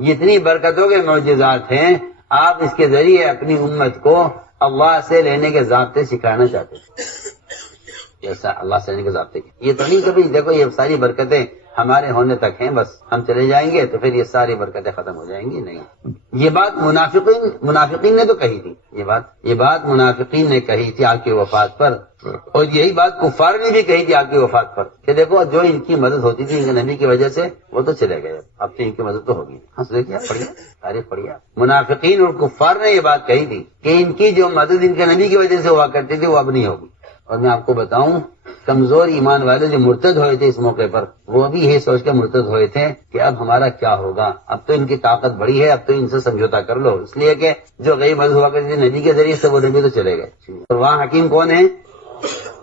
جتنی برکتوں کے معجزات ہیں آپ اس کے ذریعے اپنی امت کو اللہ سے لینے کے ضابطے سکھانا چاہتے ہیں. ایسا اللہ سے لینے کے ضابطے یہ تو نہیں کبھی دیکھو یہ ساری برکتیں ہمارے ہونے تک ہیں، بس ہم چلے جائیں گے تو پھر یہ ساری برکتیں ختم ہو جائیں گی. نہیں، یہ بات منافقین نے تو کہی تھی. یہ بات منافقین نے کہی تھی آپ کی وفات پر، اور یہی بات کفار نے بھی کہی تھی آپ کی وفات پر کہ دیکھو جو ان کی مدد ہوتی تھی ان کے نبی کی وجہ سے وہ تو چلے گئے، اب تو ان کی مدد تو ہوگی. ہنس لے کیا پڑھیا تاریخ پڑھیا. منافقین اور کفار نے یہ بات کہی تھی کہ ان کی جو مدد ان کے نبی کی وجہ سے ہوا کرتی تھی وہ اب نہیں ہوگی. اور میں آپ کو بتاؤں کمزور ایمان والے جو مرتد ہوئے تھے اس موقع پر وہ بھی یہی سوچ کے مرتد ہوئے تھے کہ اب ہمارا کیا ہوگا، اب تو ان کی طاقت بڑی ہے، اب تو ان سے سمجھوتا کر لو، اس لیے کہ جو غیر مدد ہوا کرتی تھی نبی کے ذریعے سے وہ نبی تو چلے گئے. اور وہاں حکیم کون ہے؟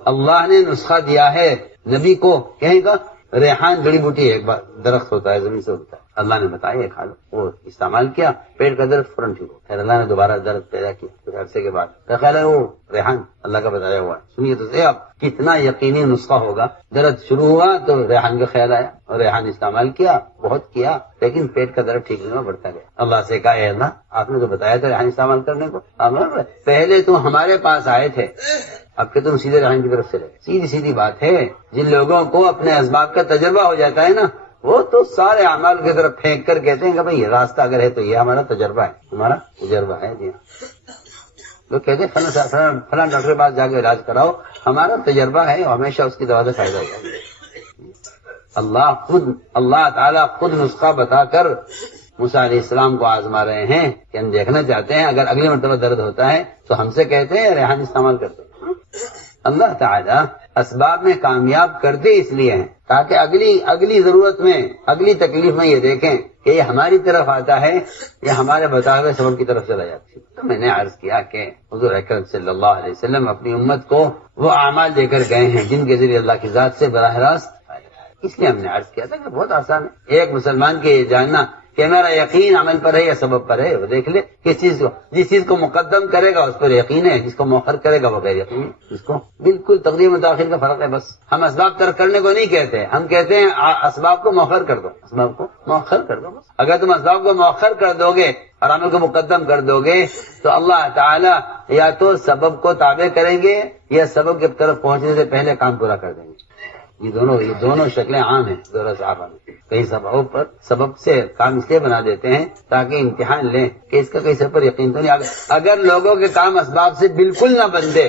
اللہ نے نسخہ دیا ہے نبی کو، کہیں گا ریحان جڑی بوٹی ہے، ایک بار درخت ہوتا ہے زمین سے ہوتا ہے، اللہ نے بتایا کھا لو، وہ استعمال کیا پیٹ کا درد فوراً ٹھیک ہو. پھر اللہ نے دوبارہ درد پیدا کیا کچھ عرصے کے بعد، خیال ہے وہ ریحان اللہ کا بتایا ہوا ہے. سنیے تو صحیح اب کتنا یقینی نسخہ ہوگا. درد شروع ہوا تو ریحان کا خیال آیا اور ریحان استعمال کیا، بہت کیا، لیکن پیٹ کا درد ٹھیک نہیں ہوا، بڑھتا گیا. اللہ سے کہا اے اللہ آپ نے تو بتایا تھا ریحان استعمال کرنے کو، پہلے تو ہمارے پاس آئے تھے اب کہ تم سیدھے ریحان کی طرف سے لے. سیدھی بات ہے. جن لوگوں کو اپنے اسباب کا تجربہ ہو جاتا ہے نا وہ تو سارے اعمال کی طرف پھینک کر کہتے ہیں کہ بھئی یہ راستہ اگر ہے تو یہ ہمارا تجربہ ہے، ہمارا تجربہ ہے. جی لوگ کہتے ہیں فلاں ڈاکٹر کے پاس جا کے علاج کراؤ، ہمارا تجربہ ہے، ہمیشہ اس کی دوا سے فائدہ ہوگا. اللہ تعالیٰ خود نسخہ بتا کر موسیٰ علیہ السلام کو آزما رہے ہیں کہ ہم دیکھنا چاہتے ہیں اگر اگلی مرتبہ درد ہوتا ہے تو ہم سے کہتے ہیں ریحان استعمال کرتے ہیں. اللہ تعالیٰ اسباب میں کامیاب کرتے اس لیے ہیں تاکہ اگلی ضرورت میں اگلی تکلیف میں یہ دیکھیں کہ یہ ہماری طرف آتا ہے یا ہمارے بتائے ہوئے سبب کی طرف چلا جاتی ہے. تو میں نے عرض کیا کہ حضور اکرم صلی اللہ علیہ وسلم اپنی امت کو وہ اعمال دے کر گئے ہیں جن کے ذریعے اللہ کی ذات سے براہ راست. اس لیے ہم نے عرض کیا تھا کہ بہت آسان ہے ایک مسلمان کے یہ جاننا کہ میرا یقین عمل پر ہے یا سبب پر ہے. وہ دیکھ لے کس چیز کو، جس چیز کو مقدم کرے گا اس پر یقین ہے، جس کو مؤخر کرے گا وہ غیر یقین ہے. اس کو بالکل تقدیم و تاخیر کا فرق ہے. بس ہم اسباب ترک کرنے کو نہیں کہتے، ہم کہتے ہیں اسباب کو مؤخر کر دو، اسباب کو مؤخر کر دو. بس اگر تم اسباب کو مؤخر کر دو گے اور عمل کو مقدم کر دو گے تو اللہ تعالیٰ یا تو سبب کو تابع کریں گے یا سبب کی طرف پہنچنے سے پہلے کام پورا کر دیں گے. یہ دونوں شکلیں عام ہیں ذرا صحابہ میں. کئی سبب سے کام اس لیے بنا دیتے ہیں تاکہ امتحان لیں کہ اس کا کئی سب پر یقین تو نہیں. اگر لوگوں کے کام اسباب سے بالکل نہ بندے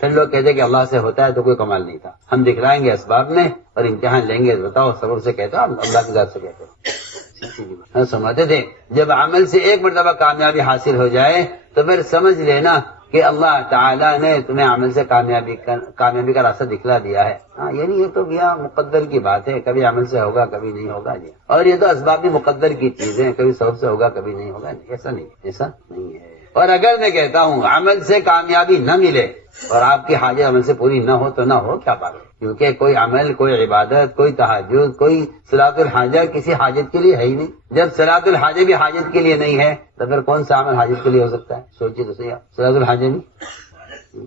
پھر لوگ کہتے کہ اللہ سے ہوتا ہے تو کوئی کمال نہیں تھا. ہم دکھلائیں گے اسباب میں اور امتحان لیں گے، بتاؤ سبب سے کہتے ہو اللہ کی ذات سے کہتے ہو. سمجھتے تھے جب عمل سے ایک مرتبہ کامیابی حاصل ہو جائے تو پھر سمجھ لینا کہ اللہ تعالیٰ نے تمہیں عمل سے کامیابی کا راستہ دکھلا دیا ہے. ہاں یعنی یہ تو بیا مقدر کی بات ہے، کبھی عمل سے ہوگا کبھی نہیں ہوگا. جی اور یہ تو اسباب بھی مقدر کی چیزیں، کبھی سبب سے ہوگا کبھی نہیں ہوگا. ایسا نہیں ہے. اور اگر میں کہتا ہوں عمل سے کامیابی نہ ملے اور آپ کی حاجت عمل سے پوری نہ ہو تو نہ ہو، کیا بات ہے؟ کیونکہ کوئی عمل، کوئی عبادت، کوئی تہجد، کوئی صلاۃ الحاجہ کسی حاجت کے لیے ہے ہی نہیں. جب صلاۃ الحاجہ بھی حاجت کے لیے نہیں ہے تو پھر کون سا عمل حاجت کے لیے ہو سکتا ہے؟ سوچیے تو صحیح. صلاۃ الحاجہ نہیں،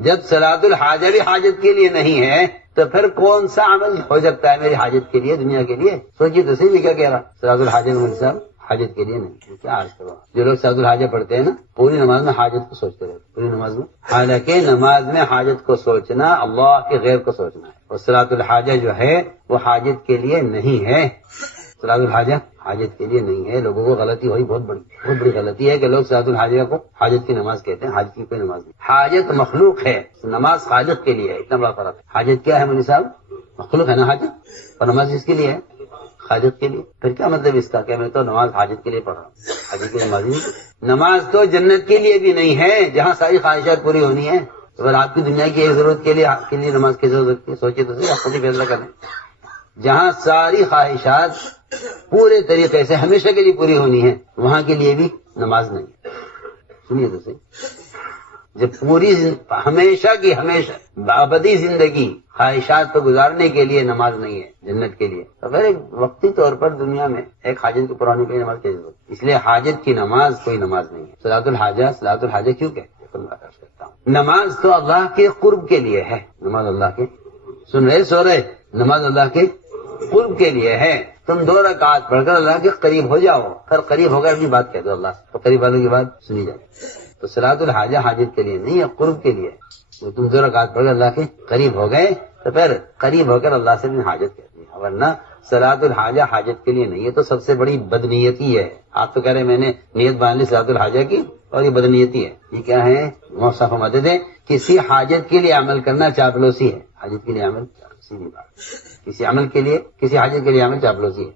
جب صلاۃ الحاجہ بھی حاجت کے لیے نہیں ہے تو پھر کون سا عمل ہو سکتا ہے میری حاجت کے لیے، دنیا کے لیے؟ سوچیے تو صحیح. میں کیا کہہ رہا، صلاۃ الحاجہ میں صاحب حاجت کے لیے نہیں. کیا عرض کرو، جو لوگ صلاۃ الحاجہ پڑھتے ہیں نا پوری نماز میں حاجت کو سوچتے رہتے پوری نماز میں. حالانکہ نماز میں حاجت کو سوچنا اللہ کے غیر کو سوچنا ہے، اور صلاۃ الحاجہ جو ہے وہ حاجت کے لیے نہیں ہے. صلاۃ الحاجہ حاجت کے لیے نہیں ہے. لوگوں کو غلطی ہوئی، بہت بڑی غلطی ہے کہ لوگ صلاۃ الحاجہ کو حاجت کی نماز کہتے ہیں. حاجت کی کوئی نماز نہیں. حاجت مخلوق ہے، نماز خالق کے لیے ہے. اتنا بڑا فرق ہے. حاجت کیا ہے مولوی صاحب؟ مخلوق ہے نا حاجت، اور نماز اس کے لیے ہے، حاجت کے لیے. پھر کیا مطلب اس کا کہ میں تو نماز حاجت کے لیے پڑھ رہا ہوں، حاجت کی نماز نہیں. نماز تو جنت کے لیے بھی نہیں ہے جہاں ساری خواہشات پوری ہونی ہے. تو اگر آپ کی دنیا کی ایک ضرورت کے لیے نماز کیسے ہو سکتی ہے؟ سوچیے تو صحیح، آپ خود ہی فیصلہ کریں. جہاں ساری خواہشات پورے طریقے سے ہمیشہ کے لیے پوری ہونی ہے وہاں کے لیے بھی نماز نہیں. سنیے تو صحیح. جب پوری ہمیشہ کی ہمیشہ ابدی زندگی خواہشات کو گزارنے کے لیے نماز نہیں ہے جنت کے لیے تو پھر ایک وقتی طور پر دنیا میں ایک حاجت کی پرانی کوئی نماز کیسے ہوتی؟ اس لیے حاجت کی نماز کوئی نماز نہیں ہے. صلاۃ الحاجہ کیوں کہتے ہیں؟ نماز تو اللہ کے قرب کے لیے ہے. نماز اللہ کے سن رہے سو رہے نماز اللہ کے قرب کے لیے ہے. تو تم 2 رکعت پڑھ کر اللہ کے قریب ہو جاؤ، پھر قریب ہو کر اپنی بات کہہ دو اللہ سے، تو قریب والوں کی بات سنی جائے۔ تو صلاۃ الحاجہ حاجت کے لیے نہیں ہے، قرب کے لیے۔ تو تم 2 رکعت پڑھ کر اللہ کے قریب ہو گئے تو پھر قریب ہو کر اللہ سے اپنی حاجت کہتے ہیں، ورنہ صلاۃ الحاجہ حاجت کے لیے نہیں ہے۔ تو سب سے بڑی بدنیتی ہے۔ آپ تو کہہ رہے میں نے نیت باندھ لی صلاۃ الحاجہ کی، اور یہ بدنیتی ہے۔ یہ کیا ہے؟ موصف فرماتے تھے کسی حاجت کے لیے عمل کرنا چاپلوسی ہے۔ حاجت کے لیے عمل سیدھی بات، کسی عمل کے لیے، کسی حاجت کے لیے عمل چاپلوسی ہے۔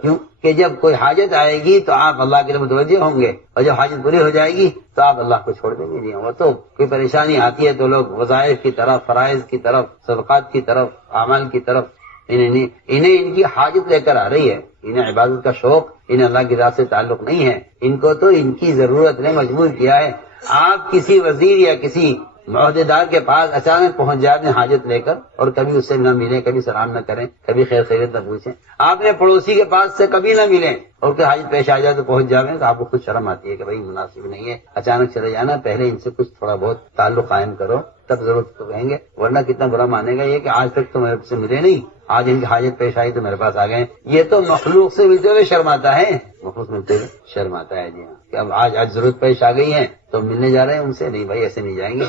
کیوں کہ جب کوئی حاجت آئے گی تو آپ اللہ کے لیے متوجہ ہوں گے، اور جب حاجت پوری ہو جائے گی تو آپ اللہ کو چھوڑ دیں گے۔ نہیں، وہ تو کوئی پریشانی آتی ہے تو لوگ وظائف کی طرف، فرائض کی طرف، صدقات کی طرف، اعمال کی طرف، انہیں ان کی حاجت لے کر آ رہی ہے۔ انہیں عبادت کا شوق، انہیں اللہ کی ذات سے تعلق نہیں ہے، ان کو تو ان کی ضرورت نے مجبور کیا ہے۔ آپ کسی وزیر یا کسی عہدیدار کے پاس اچانک پہنچ جائیں اپنی حاجت لے کر، اور کبھی اس سے نہ ملیں، کبھی سلام نہ کریں، کبھی خیر خیریت نہ پوچھیں۔ آپ نے پڑوسی کے پاس سے کبھی نہ ملیں اور کوئی حاجت پیش آ جائے تو پہنچ جاویں، تو آپ کو خود شرم آتی ہے کہ بھائی مناسب نہیں ہے اچانک چلے جانا، پہلے ان سے کچھ تھوڑا بہت تعلق قائم کرو تب ضرورت تو کہیں گے، ورنہ کتنا برا مانے گا یہ کہ آج تک تو میرے سے ملے نہیں، آج ان کی حاجت پیش آئی تو میرے پاس آ گئے۔ یہ تو مخلوق سے ملتے ہوئے شرماتا ہے، مخلوق سے ملتے ہوئے شرماتا ہے۔ جی ہاں، کہ اب آج ضرورت پیش آ گئی ہے تو ملنے جا رہے ہیں ان سے، نہیں بھائی ایسے نہیں جائیں گے،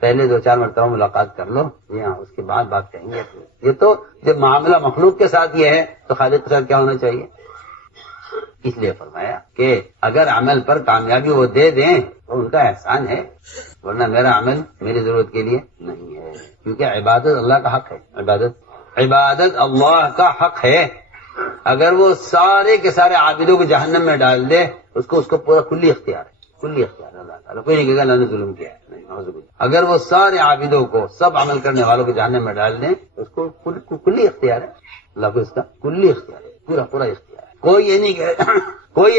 پہلے 2-4 مرتبہ ملاقات کر لو، جی ہاں، اس کے بعد بات کہیں گے۔ یہ تو جب معاملہ مخلوق کے ساتھ یہ ہے تو خالق کے ساتھ کیا ہونا چاہیے؟ اس لیے فرمایا کہ اگر عمل پر کامیابی وہ دے دیں تو ان کا احسان ہے، ورنہ میرا عمل میری ضرورت کے لیے نہیں ہے، کیونکہ عبادت اللہ کا حق ہے۔ عبادت اللہ کا حق ہے۔ اگر وہ سارے کے سارے عابدوں کو جہنم میں ڈال دے، اس کو پورا کلی اختیار ہے، کلی اختیار ہے اللہ تعالیٰ، کوئی نہیں کہے گا اللہ نے ظلم کیا ہے، نہیں، نعوذ باللہ۔ اگر وہ سارے عابدوں کو، سب عمل کرنے والوں کو جہنم میں ڈال دیں، اس کو کلی اختیار ہے، اللہ کو اس کا کلی اختیار ہے، پورا اختیار ہے۔ کوئی یہ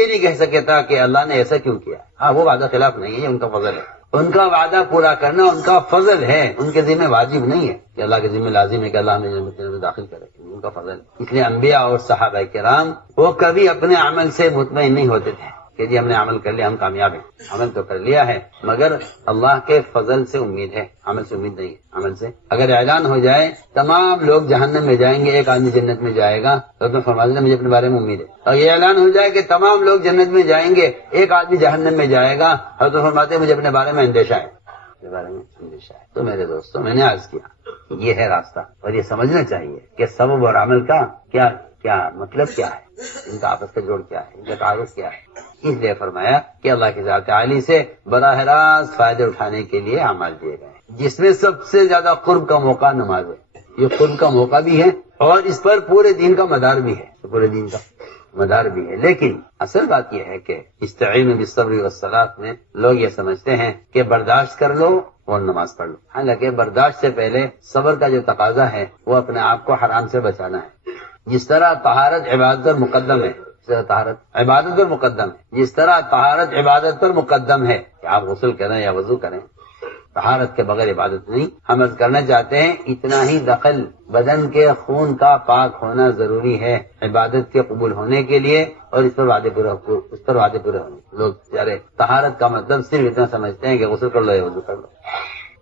نہیں کہہ سکتا کہ اللہ نے ایسا کیوں کیا۔ ہاں، وہ وعدہ خلاف نہیں ہے، یہ ان کا فضل ہے، ان کا وعدہ پورا کرنا ان کا فضل ہے، ان کے ذمہ واجب نہیں ہے کہ اللہ کے ذمہ لازم ہے کہ اللہ ہمیں جنت میں داخل کرے، ان کا فضل ہے۔ اس لیے انبیاء اور صحابہ کرام وہ کبھی اپنے عمل سے مطمئن نہیں ہوتے تھے کہ جی ہم نے عمل کر لیا، ہم کامیاب ہیں، عمل تو کر لیا ہے مگر اللہ کے فضل سے امید ہے، عمل سے امید نہیں ہے۔ عمل سے اگر اعلان ہو جائے تمام لوگ جہنم میں جائیں گے، ایک آدمی جنت میں جائے گا تو فرماتے ہیں مجھے اپنے بارے میں امید ہے، اور یہ اعلان ہو جائے کہ تمام لوگ جنت میں جائیں گے، ایک آدمی جہنم میں جائے گا، اور تو فرماتے ہیں مجھے اپنے بارے میں اندیشہ ہے، اپنے بارے میں اندیشہ ہے۔ تو میرے دوستوں، میں نے عرض کیا یہ ہے راستہ، اور یہ سمجھنا چاہیے کہ سبب اور عمل کا کیا مطلب کیا ہے، ان کا آپس کا جوڑ کیا ہے، ان کا تعارف کیا ہے۔ اس لیے فرمایا کہ اللہ کی ذات عالی سے براہ راست فائدے اٹھانے کے لیے اعمال دیے گئے، جس میں سب سے زیادہ قرب کا موقع نماز ہے۔ یہ قرب کا موقع بھی ہے اور اس پر پورے دین کا مدار بھی ہے، پورے دین کا مدار بھی ہے۔ لیکن اصل بات یہ ہے کہ استعینوا بالصبر والصلاۃ میں لوگ یہ سمجھتے ہیں کہ برداشت کر لو اور نماز پڑھ لو، حالانکہ برداشت سے پہلے صبر کا جو تقاضا ہے وہ اپنے آپ کو حرام سے بچانا ہے۔ جس طرح طہارت عبادت پر مقدم ہے، طہارت عبادت پر مقدم ہے، جس طرح طہارت عبادت پر مقدم ہے کہ آپ غسل کریں یا وضو کریں، طہارت کے بغیر عبادت نہیں۔ ہم عرض کرنا چاہتے ہیں اتنا ہی دخل بدن کے خون کا پاک ہونا ضروری ہے عبادت کے قبول ہونے کے لیے، اور اس پر وعدے پورے ہونے۔ لوگ بیچارے طہارت کا مطلب صرف اتنا سمجھتے ہیں کہ غسل کر لو یا وضو کر لو،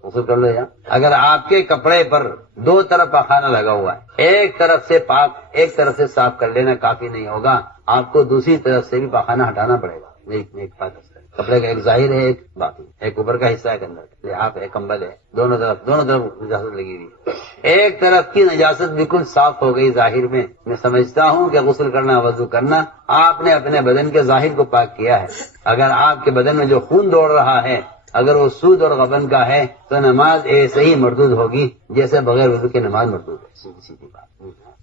غسل کر لو یا اگر آپ کے کپڑے پر 2 طرف پخانہ لگا ہوا ہے، ایک طرف سے پاک ایک طرف سے صاف کر لینا کافی نہیں ہوگا، آپ کو دوسری طرف سے بھی پخانہ ہٹانا پڑے گا۔ ایک پاک کپڑے کا ایک ظاہر ہے، ایک باقی، ایک اوپر کا حصہ ہے، اندر لحاف ہے، کمبل ہے، دونوں طرف نجاست لگی ہوئی ہے۔ ایک طرف کی نجاست بالکل صاف ہو گئی ظاہر میں سمجھتا ہوں کہ غسل کرنا وضو کرنا آپ نے اپنے بدن کے ظاہر کو پاک کیا ہے۔ اگر آپ کے بدن میں جو خون دوڑ رہا ہے اگر وہ سود اور غبن کا ہے تو نماز ایسے ہی مردود ہوگی جیسے بغیر وضو کی نماز مردود ہے، سیدھی بات۔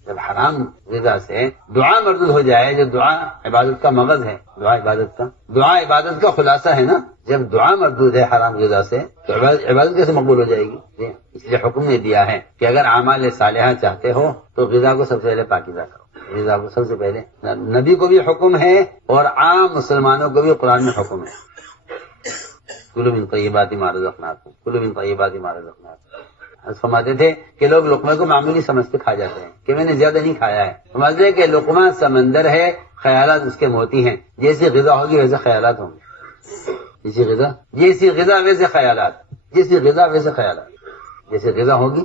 جب حرام غذا سے دعا مردود ہو جائے، جو دعا عبادت کا مغز ہے، دعا عبادت کا خلاصہ ہے نا، جب دعا مردود ہے حرام غذا سے تو عبادت کیسے مقبول ہو جائے گی؟ اس لیے حکم نے دیا ہے کہ اگر اعمال صالحہ چاہتے ہو تو غذا کو سب سے پہلے پاکیزہ کرو، غذا کو سب سے پہلے۔ نبی کو بھی حکم ہے اور عام مسلمانوں کو بھی قرآن میں حکم ہے، کلوا من طیبات ما رزقناکم، کلوا من طیبات ما رزقناکم۔ فرماتے تھے کہ لوگ لقمے کو معمولی سمجھ کے کھا جاتے ہیں کہ میں نے زیادہ نہیں کھایا ہے۔ سمجھتے کہ لقمہ سمندر ہے، خیالات اس کے موتی ہیں، جیسی غذا ہوگی ویسے خیالات ہوں گے، جیسی غذا ویسے خیالات، جیسی غذا ویسے خیالات، جیسی غذا ہوگی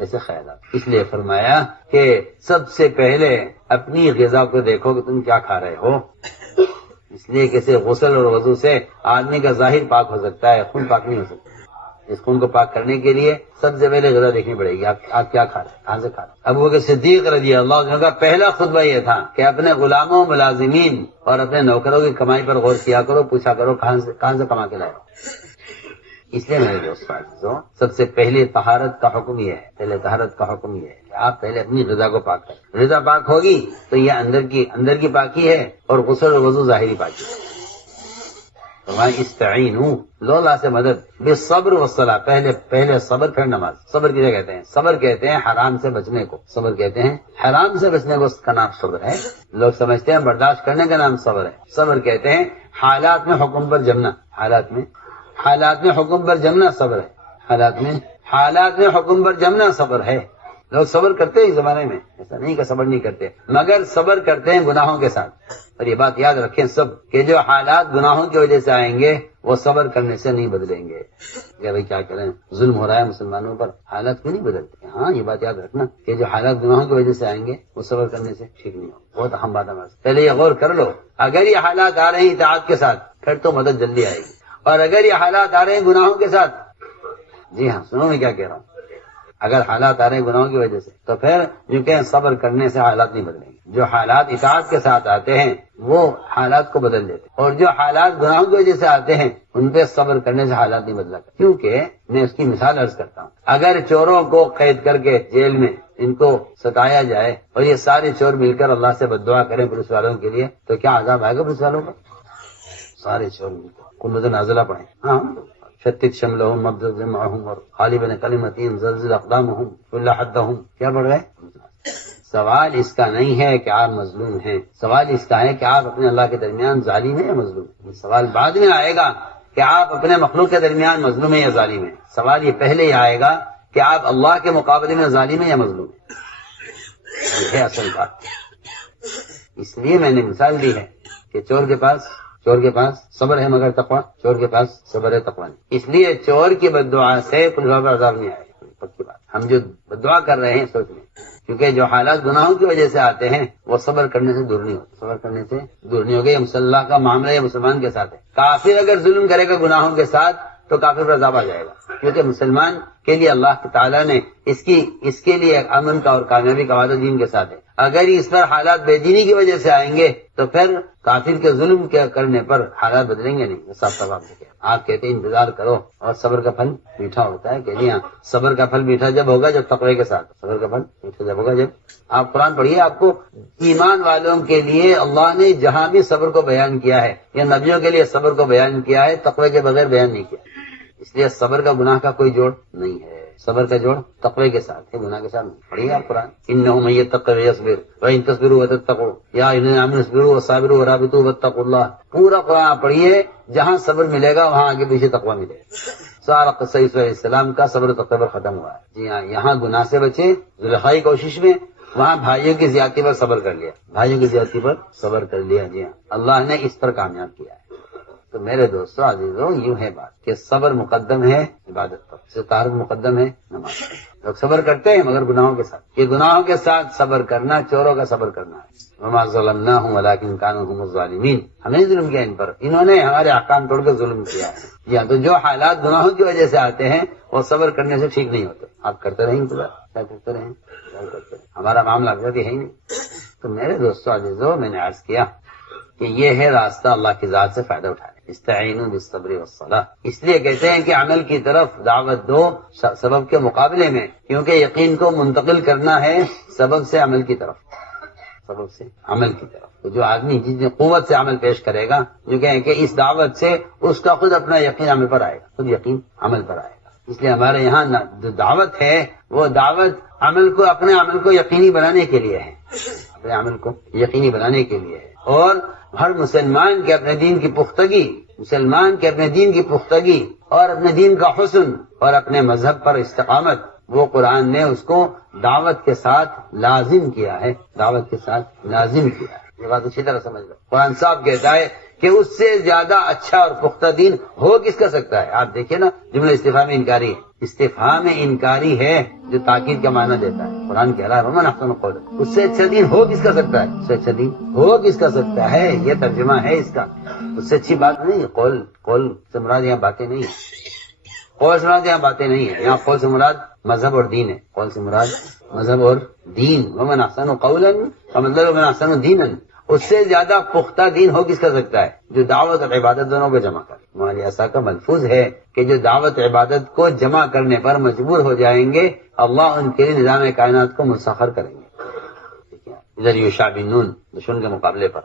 ایسے خیالات. اس لیے فرمایا کہ سب سے پہلے اپنی غذا کو دیکھو کہ تم کیا کھا رہے ہو. اس لیے کسی غسل اور وضو سے آدمی کا ظاہر پاک ہو سکتا ہے، خون پاک نہیں ہو سکتا. اس خون کو پاک کرنے کے لیے سب سے پہلے غذا دیکھنی پڑے گی. آپ کیا کھا رہے ہیں، کہاں سے کھا رہے ہیں. ابو بکر صدیق رضی اللہ عنہ کا پہلا خطبہ یہ تھا کہ اپنے غلاموں، ملازمین اور اپنے نوکروں کی کمائی پر غور کیا کرو، پوچھا کرو کہاں سے کما کے لائے. اس لیے میرے دوستوں سب سے پہلے طہارت کا حکم یہ ہے، طہارت کا حکم یہ ہے کہ آپ پہلے اپنی غذا کو پاک کریں. غذا پاک ہوگی تو یہ اندر کی پاکی ہے، اور غسل اور وضو ظاہری پاکی ہے. استعینوا لو اللہ سے مدد بالصبر والصلاۃ. پہلے صبر پھر نماز. صبر کسے کہتے ہیں؟ صبر کہتے ہیں حرام سے بچنے کو. صبر کہتے ہیں حرام سے بچنے کو، اس کا نام صبر ہے. لوگ سمجھتے ہیں برداشت کرنے کا نام صبر ہے. صبر کہتے ہیں حالات میں حکم پر جمنا. حالات میں حکم پر جمنا صبر ہے. حالات میں حکم پر جمنا صبر ہے. لوگ صبر کرتے ہیں اس زمانے میں، ایسا نہیں کہ صبر نہیں کرتے، مگر صبر کرتے ہیں گناہوں کے ساتھ. اور یہ بات یاد رکھیں سب کہ جو حالات گناہوں کی وجہ سے آئیں گے وہ صبر کرنے سے نہیں بدلیں گے. کہ بھائی کیا کریں، ظلم ہو رہا ہے مسلمانوں پر، حالات کیوں نہیں بدلتے؟ ہاں یہ بات یاد رکھنا کہ جو حالات گناہوں کی وجہ سے آئیں گے وہ صبر کرنے سے ٹھیک نہیں ہو. بہت اہم بات ہے. پہلے یہ غور کر لو، اگر یہ حالات آ رہے ہیں اطاعت کے ساتھ پھر تو مدد جلدی آئے گی، اور اگر یہ حالات آ رہے ہیں گناہوں کے ساتھ، جی ہاں سنو میں کیا کہہ رہا ہوں، اگر حالات آ رہے ہیں گناہوں کی وجہ سے تو پھر یوں کہ صبر کرنے سے حالات نہیں بدلیں گے. جو حالات اطاعت کے ساتھ آتے ہیں وہ حالات کو بدل دیتے ہیں، اور جو حالات گناہوں کی وجہ سے آتے ہیں ان پہ صبر کرنے سے حالات نہیں بدلا. کیونکہ میں اس کی مثال عرض کرتا ہوں، اگر چوروں کو قید کر کے جیل میں ان کو ستایا جائے اور یہ سارے چور مل کر اللہ سے بد دعا کریں پولیس والوں کے لیے، تو کیا عذاب آئے گا پولیس والوں کا؟ سارے چور مل کر قوت نازلہ پڑھیں. ہاں شتت شملہم مبزز معہم اور غالباً کلمتین زلزل اقدامہم کل حدہم. کیا پڑھ رہے ہیں؟ سوال اس کا نہیں ہے کہ آپ مظلوم ہیں، سوال اس کا ہے کہ آپ اپنے اللہ کے درمیان ظالم ہیں یا مظلوم ہیں. سوال بعد میں آئے گا کہ آپ اپنے مخلوق کے درمیان مظلوم ہیں یا ظالم ہیں. سوال یہ پہلے ہی آئے گا کہ آپ اللہ کے مقابلے میں ظالم ہیں یا مظلوم ہیں. یہ ہے اصل بات. اس لیے میں نے مثال دی ہے کہ چور کے پاس صبر ہے مگر تقویٰ، چور کے پاس صبر ہے تقویٰ نہیں. اس لیے چور کی بد دعا سے پولیس پر عذاب نہیں آئے گا. پکی بات. ہم جو بد دعا کر رہے ہیں سوچ لیں، کیونکہ جو حالات گناہوں کی وجہ سے آتے ہیں وہ صبر کرنے سے دور نہیں ہوتے. صبر کرنے سے دور نہیں ہوگا. یہ مسلح کا معاملہ یہ مسلمان کے ساتھ ہے. کافر اگر ظلم کرے گا گناہوں کے ساتھ تو کافر پر عذاب آ جائے گا، کیونکہ مسلمان کے لیے اللہ تعالیٰ نے اس کے لیے امن کا اور کامیابی کا وعدہ دین کے ساتھ ہے. اگر اس پر حالات بے دینی کی وجہ سے آئیں گے تو پھر کافر کے ظلم کرنے پر حالات بدلیں گے نہیں. صاف صاف آپ کہتے ہیں انتظار کرو اور صبر کا پھل میٹھا ہوتا ہے. کہ نہیں، صبر کا پھل میٹھا جب ہوگا جب تقوی کے ساتھ. صبر کا پھل میٹھا جب ہوگا جب آپ قرآن پڑھیے. آپ کو ایمان والوں کے لیے اللہ نے جہاں بھی صبر کو بیان کیا ہے یا نبیوں کے لیے صبر کو بیان کیا ہے تقوی کے بغیر بیان نہیں کیا. اس لیے صبر کا گناہ کا کوئی جوڑ نہیں ہے. صبر کا جوڑ تقوی کے ساتھ ہے، گناہ کے ساتھ نہیں. پڑھیے آپ قرآن. انہ من یتق ویصبر وان تصبروا وتتقوا یا الذین آمنوا اصبروا وصابروا ورابطوا واتقوا اللہ. پورا قرآن پڑھیے، جہاں صبر ملے گا وہاں آگے پیچھے تقوی ملے گا. سارا قصہ عیسیٰ علیہ السلام کا صبر و تقوی پر ختم ہوا ہے. جی ہاں، یہاں گناہ سے بچے زلیخا کی کوشش میں، وہاں بھائیوں کی زیادتی پر صبر کر لیا. جی ہاں، اللہ نے اس پر کامیاب کیا ہے. تو میرے دوستو عزیزو، یوں ہے بات کہ صبر مقدم ہے عبادت پر، طہارت مقدم ہے نماز پر. لوگ صبر کرتے ہیں مگر گناہوں کے ساتھ. یہ گناہوں کے ساتھ صبر کرنا چوروں کا صبر کرنا ہے. وما ظلمناہم ولکن کانوا هم الظالمین. ہمیں ظلم کیا ان پر، انہوں نے ہمارے احکام توڑ کر ظلم کیا ہے. یا تو جو حالات گناہوں کی وجہ سے آتے ہیں وہ صبر کرنے سے ٹھیک نہیں ہوتے. آپ کرتے رہیں انتظار، کیا کرتے رہیں، ہمارا معاملہ ابھی ہے ہی نہیں. تو میرے دوستو عزیزو، میں نے عرض کیا کہ یہ ہے راستہ اللہ کی ذات سے فائدہ اٹھانے. استعینوا بالصبر والصلاۃ. اس لیے کہتے ہیں کہ عمل کی طرف دعوت دو سبب کے مقابلے میں، کیونکہ یقین کو منتقل کرنا ہے سبب سے عمل کی طرف. سبب سے عمل کی طرف. تو جو آدمی جتنی قوت سے عمل پیش کرے گا، جو کہیں کہ اس دعوت سے اس کا خود اپنا یقین عمل پر آئے گا، خود یقین عمل پر آئے گا. اس لیے ہمارے یہاں جو دعوت ہے وہ دعوت اپنے عمل کو یقینی بنانے کے لیے ہے. اپنے عمل کو یقینی بنانے کے لیے ہے. اور ہر مسلمان کے اپنے دین کی پختگی اور اپنے دین کا حسن اور اپنے مذہب پر استقامت، وہ قرآن نے اس کو دعوت کے ساتھ لازم کیا ہے. یہ بات اچھی طرح سمجھ لو. قرآن صاحب کہتا ہے کہ اس سے زیادہ اچھا اور پختہ دین ہو کس کا سکتا ہے؟ آپ دیکھیے نا، جملہ استفہام انکاری ہے، استفہام انکاری ہے جو تاکید کا معنی دیتا ہے۔ قرآن کہہ رہا ہے ومن احسن قولا، اس سے اچھا دین ہو کس کا سکتا ہے؟ اس سے اچھا دین ہو کس کا سکتا ہے؟ یہ ترجمہ ہے اس کا، اس سے اچھی بات نہیں ہے۔ قول سے مراد یہاں باتیں نہیں ہیں، قول سے مراد یہاں باتیں نہیں ہیں، یہاں قول سے مراد مذہب اور دین ہے، قول سے مراد مذہب اور دین۔ ومن احسن قولا مطلب ومن احسن دینا، اس سے زیادہ پختہ دین ہو کس کا سکتا ہے؟ جو دعوت اور عبادت دونوں کو جمع کرے۔ ہماری ایسا کا ملفوظ ہے کہ جو دعوت عبادت کو جمع کرنے پر مجبور ہو جائیں گے، اللہ ان کے لیے نظام کائنات کو مسخر کریں گے۔ ادھر یوشع بن نون دشمن کے مقابلے پر،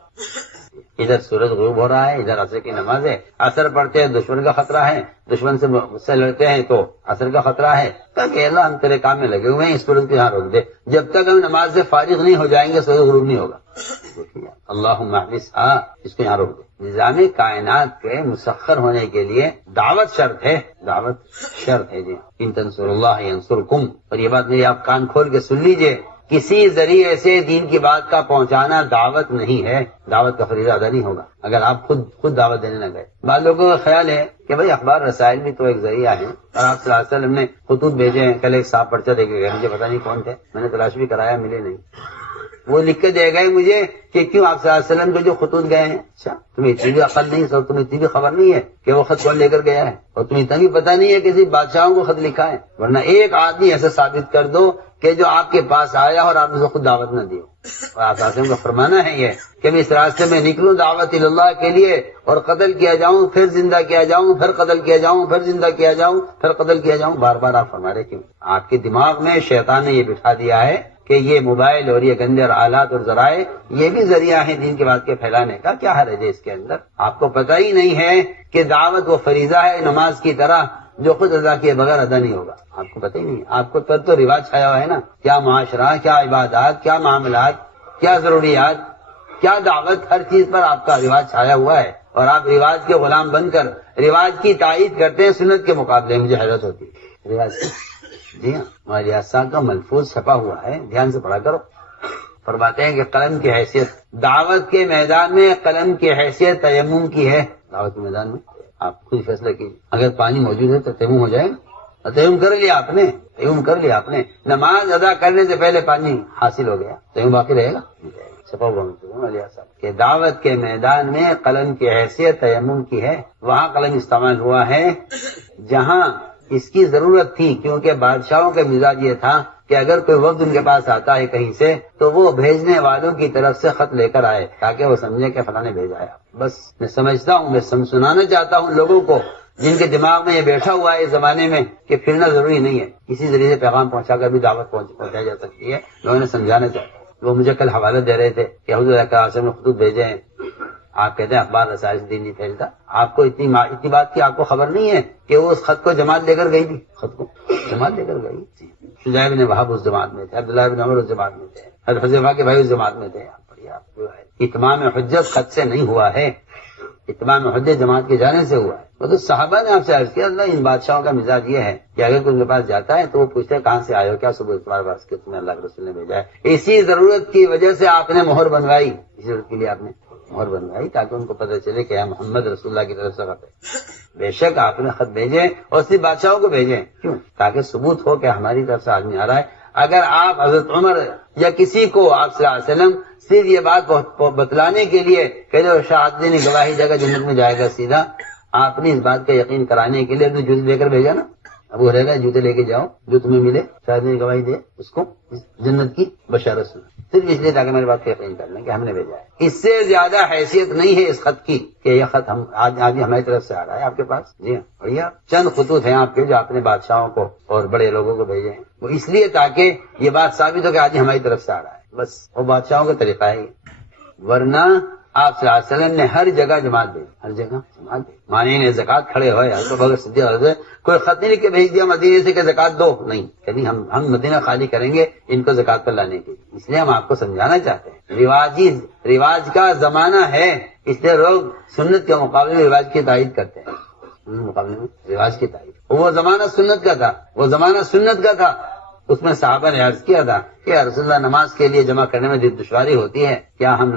ادھر سورج غروب ہو رہا ہے، ادھر عصر کی نماز ہے، عصر پڑھتے ہیں دشمن کا خطرہ ہے، دشمن سے لڑتے ہیں تو عصر کا خطرہ ہے، کہ اللہ ہم تیرے کام میں لگے ہوئے ہیں، اس سورج کو یہاں روک دے، جب تک ہم نماز سے فارغ نہیں ہو جائیں گے سورج غروب نہیں ہوگا۔ اللہم احبسھا، اس کو یہاں روک دے۔ نظام کائنات کے مسخر ہونے کے لیے دعوت شرط ہے، دعوت شرط ہے جی۔ ان تنصروا اللہ ینصرکم، اور یہ بات میری آپ کان کھول کے سن لیجئے، کسی ذریعے سے دین کی بات کا پہنچانا دعوت نہیں ہے، دعوت کا فریضہ ادا نہیں ہوگا اگر آپ خود دعوت دینے نہ گئے۔ بعض لوگوں کا خیال ہے کہ بھئی اخبار رسائل بھی تو ایک ذریعہ ہے، اور آپ صلی اللہ علیہ وسلم نے خطوط بھیجے ہیں، کل ایک صاحب پرچہ دے کے گئے، مجھے پتہ نہیں کون تھے، میں نے تلاش بھی کرایا ملے نہیں، وہ لکھ کے دے گئے مجھے کہ کیوں آپ صلی اللہ علیہ وسلم کو جو خطوط گئے ہیں، اچھا تمہیں اتنی بھی عقل نہیں سر، تمہیں اتنی بھی خبر نہیں ہے کہ وہ خط کون لے کر گیا ہے، اور تمہیں اتنا بھی پتہ نہیں ہے کہ صرف بادشاہوں کو خط لکھا ہے، ورنہ ایک آدمی ایسا ثابت کر دو کہ جو آپ کے پاس آیا اور آپ نے اسے خود دعوت نہ دی ہو۔ اور آپ وسلم کا فرمانا ہے یہ کہ میں اس راستے میں نکلوں دعوت اللہ کے لیے اور قتل کیا جاؤں، پھر زندہ کیا جاؤں، پھر قتل کیا جاؤں، پھر زندہ کیا جاؤں، پھر قتل کیا جاؤں، بار بار آپ فرما رہے کیوں؟ آپ کے دماغ میں شیطان نے یہ بٹھا دیا ہے کہ یہ موبائل اور یہ گندے آلات اور ذرائع یہ بھی ذریعہ ہیں دین کی بات کے پھیلانے کا۔ کیا حرج ہے اس کے اندر؟ آپ کو پتہ ہی نہیں ہے کہ دعوت وہ فریضہ ہے نماز کی طرح جو خود ادا کیے بغیر ادا نہیں ہوگا، آپ کو پتہ ہی نہیں۔ آپ کو تو رواج چھایا ہوا ہے نا، کیا معاشرہ، کیا عبادات، کیا معاملات، کیا ضروریات، کیا دعوت، ہر چیز پر آپ کا رواج چھایا ہوا ہے، اور آپ رواج کے غلام بن کر رواج کی تائید کرتے ہیں سنت کے مقابلے۔ مجھے حیرت ہوتی ہے رواج کی۔ جی ہاں، ہماری آسان کا ملفوظ چھپا ہوا ہے، دھیان سے پڑھا کرو۔ فرماتے ہیں کہ قلم کی حیثیت دعوت کے میدان میں، قلم کی حیثیت تیمم کی ہے۔ دعوت کے میدان میں آپ خود فیصلہ کیجیے، اگر پانی موجود ہے تو تیمم ہو جائے گا، تیمم کر لیا آپ نے، تیمم کر لیا آپ نے، نماز ادا کرنے سے پہلے پانی حاصل ہو گیا، تیمم باقی رہے گا؟ چھپا ہوا کہ دعوت کے میدان میں قلم کی حیثیت تیمم کی ہے۔ وہاں قلم استعمال ہوا ہے جہاں اس کی ضرورت تھی، کیونکہ بادشاہوں کا مزاج یہ تھا کہ اگر کوئی وقت ان کے پاس آتا ہے کہیں سے تو وہ بھیجنے والوں کی طرف سے خط لے کر آئے تاکہ وہ سمجھے کہ فلاں نے بھیجا ہے۔ بس میں سمجھتا ہوں، میں سنانا چاہتا ہوں لوگوں کو جن کے دماغ میں یہ بیٹھا ہوا ہے اس زمانے میں کہ پھرنا ضروری نہیں ہے، کسی ذریعے سے پیغام پہنچا کر بھی دعوت پہنچائی جا سکتی ہے۔ میں انہیں سمجھانا چاہتا ہوں۔ وہ مجھے کل حوالہ دے رہے تھے کہ حضور صلی اللہ علیہ وسلم نے خطوط بھیجے ہیں، آپ کہتے ہیں اخبار رسائل سے دین نہیں پھیلتا۔ آپ کو اتنی بات کی آپ کو خبر نہیں ہے کہ وہ اس خط کو جماعت لے کر گئی تھی، خط کو جماعت لے کر گئی تھی۔ شجاع بن وہب اس جماعت میں تھے، عبداللہ بن عمر اس جماعت میں تھے، حضرت حذیفہ کے بھائی اس جماعت میں تھے۔ اتمام حجت خط سے نہیں ہوا ہے، اتمام حجت جماعت کے جانے سے ہوا ہے۔ تو صحابہ نے آپ سے عرض کیا، اللہ ان بادشاہوں کا مزاج یہ ہے کہ اگر کوئی ان کے پاس جاتا ہے تو وہ پوچھتے ہیں کہاں سے آئے ہو، کیا صبح اتوار بارس کے تمہیں اللہ کے رسول نے بھیجا ہے۔ اسی ضرورت کی وجہ سے آپ نے مہر بنوائی، اسی ضرورت کے لیے آپ نے مہر بنوائی تاکہ ان کو پتہ چلے کہ محمد رسول اللہ کی طرف سے خط ہے۔ بے شک آپ نے خط بھیجے اور صرف بادشاہوں کو بھیجے، کیوں؟ تاکہ ثبوت ہو کہ ہماری طرف سے آدمی آ رہا ہے۔ اگر آپ حضرت عمر یا کسی کو آپ صلی اللہ علیہ وسلم صرف یہ بات بتلانے کے لیے کہ جو شہادت نے گواہی دے گا جنت میں جائے گا سیدھا، آپ نے اس بات کا یقین کرانے کے لیے اپنے جوتے لے کر بھیجا نا، اب وہ رہے گا جوتے لے کے جاؤ جو تمہیں ملے، شاید نے گواہی دے اس کو جنت کی بشارت سنا، صرف اس لیے تاکہ میری بات کا یقین کر لیں کہ ہم نے بھیجا ہے۔ اس سے زیادہ حیثیت نہیں ہے اس خط کی کہ یہ خط آج ہماری طرف سے آ رہا ہے آپ کے پاس۔ جی ہاں، بڑھیا چند خطوط ہیں آپ کے جو آپ نے بادشاہوں کو اور بڑے لوگوں کو بھیجے ہیں، وہ اس لیے تاکہ یہ بات ثابت ہو کہ آج ہماری طرف سے آ رہا ہے، بس وہ بادشاہوں کا طریقہ ہے۔ ورنہ آپ صلی اللہ علیہ وسلم نے ہر جگہ جماعت دی، ہر جگہ جماعت دی۔ مانیں زکات کھڑے ہوئے، حضرت ابوبکر صدیق کوئی خط نہیں لکھ کے بھیج دیا مدینے سے کہ زکات دو، نہیں کہنی ہم مدینہ خالی کریں گے ان کو زکات پر لانے کی۔ اس لیے ہم آپ کو سمجھانا چاہتے ہیں رواج کا زمانہ ہے، اس لیے لوگ سنت کے مقابلے میں رواج کی تائید کرتے ہیں، مقابلے میں رواج کی تائید۔ وہ زمانہ سنت کا تھا، وہ زمانہ سنت کا تھا، اس میں صحابہ نے عرض کیا تھا کہ رسول اللہ نماز کے لیے جمع کرنے میں دشواری ہوتی ہے، کیا ہم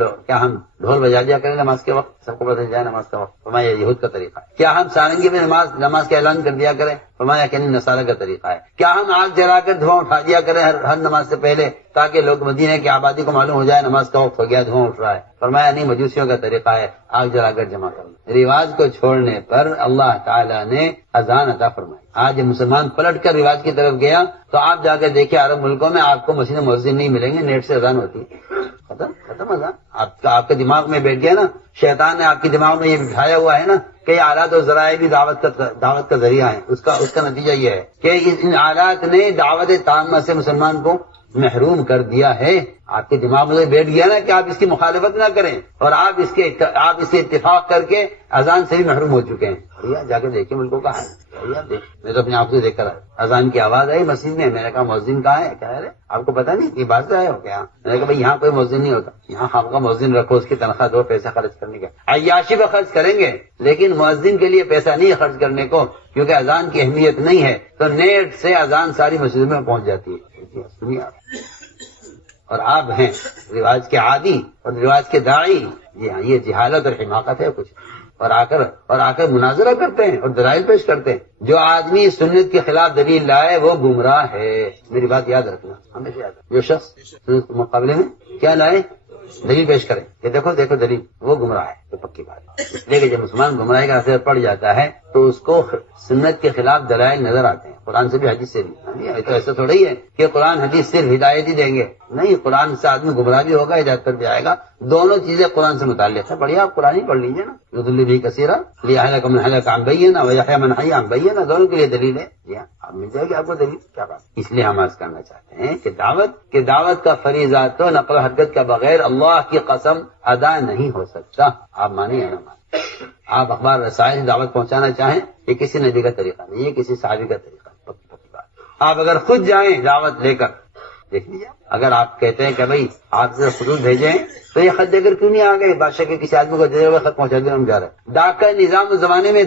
ڈھول بجا دیا کریں نماز کے وقت، سب کو پتہ چل جائے نماز کا وقت؟ فرمایا یہود کا طریقہ ہے۔ کیا ہم سارنگی میں نماز کا اعلان کر دیا کریں؟ فرمایا کہ نہیں، نصارہ کا طریقہ ہے۔ کیا ہم آگ جلا کر دھواں اٹھا دیا کریں ہر نماز سے پہلے، تاکہ لوگ مدینے کی آبادی کو معلوم ہو جائے نماز کا وقت ہو گیا، دھواں اٹھ رہا ہے؟ فرمایا نہیں، مجوسیوں کا طریقہ ہے، آگ جلا کر جمع کرنا۔ رواج کو چھوڑنے پر اللہ تعالیٰ نے اذان عطا فرمائی۔ آج مسلمان پلٹ کر رواج کی طرف گیا تو آپ جا کے دیکھیں عرب ملکوں میں آپ کو مسجد مؤذن نہیں ملیں گے، نیٹ سے اذان ہوتی ہے، ختم اذان۔ آپ کے دماغ میں بیٹھ گیا نا، شیطان نے آپ کے دماغ میں یہ بٹھایا ہوا ہے نا کہ یہ آلات اور ذرائع بھی دعوت کا ذریعہ ہے۔ اس کا نتیجہ یہ ہے کہ ان آلات نے دعوت تامہ سے مسلمان کو محروم کر دیا ہے۔ آپ کے دماغ میں بیٹھ گیا نا کہ آپ اس کی مخالفت نہ کریں، اور آپ اس سے اتفاق کر کے اذان سے بھی محروم ہو چکے ہیں۔ بھیا جا کے دیکھیں ملکوں کا ہے، میں تو اپنے آپ سے دیکھ کر آیا، اذان کی آواز آئی مسجد میں، میں نے کہا مؤذن کہاں ہے؟ کہہ رہے آپ کو پتا نہیں کہ بات سے آئے ہو کیا؟ میں نے کہا بھائی یہاں کوئی مؤذن نہیں ہوتا، یہاں آپ کا مؤذن رکھو، اس کی تنخواہ دو، پیسہ خرچ کرنے کا عیاشی پہ خرچ کریں گے، لیکن مؤذن کے لیے پیسہ نہیں ہے خرچ کرنے کو، کیونکہ اذان کی اہمیت نہیں ہے، تو نیٹ سے اذان ساری مسجد میں پہنچ جاتی ہے۔ سنیے آپ، اور آپ ہیں رواج کے عادی اور رواج کے داعی۔ جی ہاں، یہ جہالت اور حماقت ہے کچھ، اور آ کر مناظرہ کرتے ہیں اور دلائل پیش کرتے ہیں۔ جو آدمی سنت کے خلاف دلیل لائے وہ گمراہ ہے، میری بات یاد رکھنا، ہمیشہ یاد رکھنا۔ جو شخص سنت کے مقابلے میں کیا لائے، دلیل پیش کرے کہ دیکھو دلیل، وہ گمراہ ہے، تو پکی بات ہے۔ اس لیے کہ جب مسلمان گمراہی کا اثر پڑ جاتا ہے تو اس کو سنت کے خلاف دلائل نظر آتے ہیں، قرآن سے بھی حدیث سے بھی۔ تو ایسا تھوڑا ہی ہے کہ قرآن حدیث صرف ہدایت ہی دیں گے، نہیں، قرآن سے آدمی گمراہ بھی ہوگا، ہدایت پر بھی آئے گا، دونوں چیزیں قرآن سے متعلق ہے۔ بڑھیا، آپ قرآن ہی پڑھ لیجیے نا، یضل بھی کثیرا لیہلک من ہلک عن بینہ ویحیی من حی عن بینہ، دونوں کے لیے دلیل ہے۔ جی ہاں، آپ مل جائے گی آپ کو دلیل، کیا بات۔ اس لیے ہم عرض کرنا چاہتے ہیں کہ دعوت کا فریضہ تو نقل و حرکت کا بغیر اللہ کی قسم ادا نہیں ہو سکتا، آپ مانیں یا نہ مانیں۔ آپ اخبار رسائل سے دعوت پہنچانا چاہیں، یہ کسی نبی کا طریقہ نہیں، یہ کسی صحابی کا طریقہ ہے، پکی بات۔ آپ اگر خود جائیں دعوت لے کر، دیکھ لیجیے، اگر آپ کہتے ہیں کہ بھائی آپ سے خطوط بھیجیں تو یہ خط دے کر کیوں نہیں آ گئے؟ بادشاہ کے کسی آدمی کو دے ہوئے خط پہنچا دے، ہم جا رہے ہیں۔ ڈاک کا نظام اس زمانے میں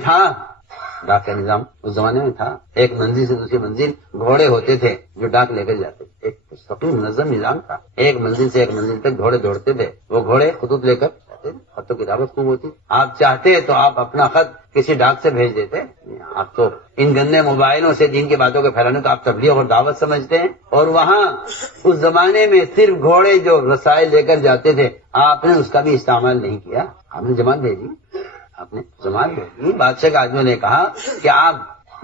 تھا، ایک منزل سے دوسری منزل گھوڑے ہوتے تھے جو ڈاک لے کر جاتے تھے، ایک مستقل منظم نظام تھا، ایک منزل سے ایک منزل تک گھوڑے دوڑتے تھے، وہ گھوڑے خطوط لے کر جاتے، خطوں کی دعوت خوب ہوتی۔ آپ چاہتے تو آپ اپنا خط کسی ڈاک سے بھیج دیتے، آپ تو ان گندے موبائلوں سے دین کی باتوں کو پھیلانے کو آپ تبلیغ اور دعوت سمجھتے ہیں، اور وہاں اس زمانے میں صرف گھوڑے جو رسائل لے کر جاتے تھے، آپ نے اس کا بھی استعمال نہیں کیا، آپ نے جماعت بھیجی، بادشاہ کے آدمی نے کہا کہ آپ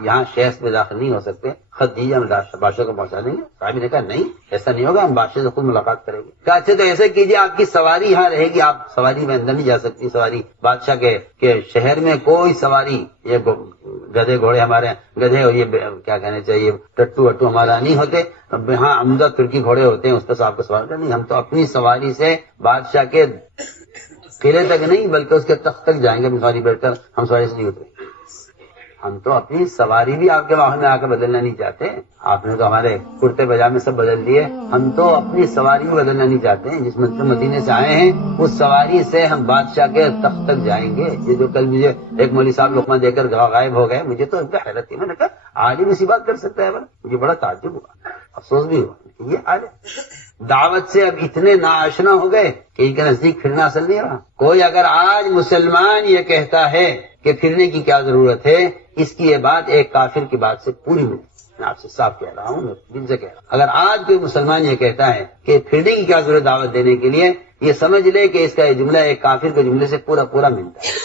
یہاں شہر میں داخل نہیں ہو سکتے، خط دیجیے، ہم بادشاہ کو پہنچا دیں گے۔ صاحب نے کہا نہیں، ایسا نہیں ہوگا، ہم بادشاہ سے خود ملاقات کریں گے۔ کہا اچھا تو ایسا کیجیے، آپ کی سواری یہاں رہے گی، آپ سواری میں اندر نہیں جا سکتی، سواری بادشاہ کے شہر میں کوئی سواری، یہ گدھے گھوڑے ہمارے گدھے اور یہ کیا کہنا چاہیے ٹٹو وٹو ہمارا نہیں ہوتے، یہاں عمدہ ترکی گھوڑے ہوتے ہیں، اس پر آپ کو سواری کریں، ہم تو اپنی سواری سے بادشاہ کے قلعے تک نہیں بلکہ اس کے تخت تک جائیں گے، اپنی سواری بیٹھ کر، ہم سواری سے نہیں اتریں، ہم تو اپنی سواری بھی آپ کے ماحول میں آ کر بدلنا نہیں چاہتے، آپ نے تو ہمارے کرتے پاجامے سب بدل دیے، ہم تو اپنی سواری بھی بدلنا نہیں چاہتے ہیں، جس مدینے سے آئے ہیں اس سواری سے ہم بادشاہ کے تخت تک جائیں گے۔ یہ جو کل مجھے ایک مولوی صاحب لقمہ دے کر غائب ہو گئے، مجھے تو حیرت تھی، میں نے کہا عالم اسی بات کر سکتا ہے، مجھے بڑا تعجب ہوا، افسوس بھی ہوا، یہ عالم دعوت سے اب اتنے ناآشنا ہو گئے کہ ان کے نزدیک پھرنا اصل نہیں رہا۔ کوئی اگر آج مسلمان یہ کہتا ہے کہ پھرنے کی کیا ضرورت ہے، اس کی یہ بات ایک کافر کی بات سے پوری ملتی، میں آپ سے صاف کہہ رہا ہوں، میں دل سے کہہ رہا ہوں۔ اگر آج کوئی مسلمان یہ کہتا ہے کہ پھرنے کی کیا ضرورت دعوت دینے کے لیے، یہ سمجھ لے کہ اس کا یہ جملہ ایک کافر کے جملے سے پورا ملتا ہے۔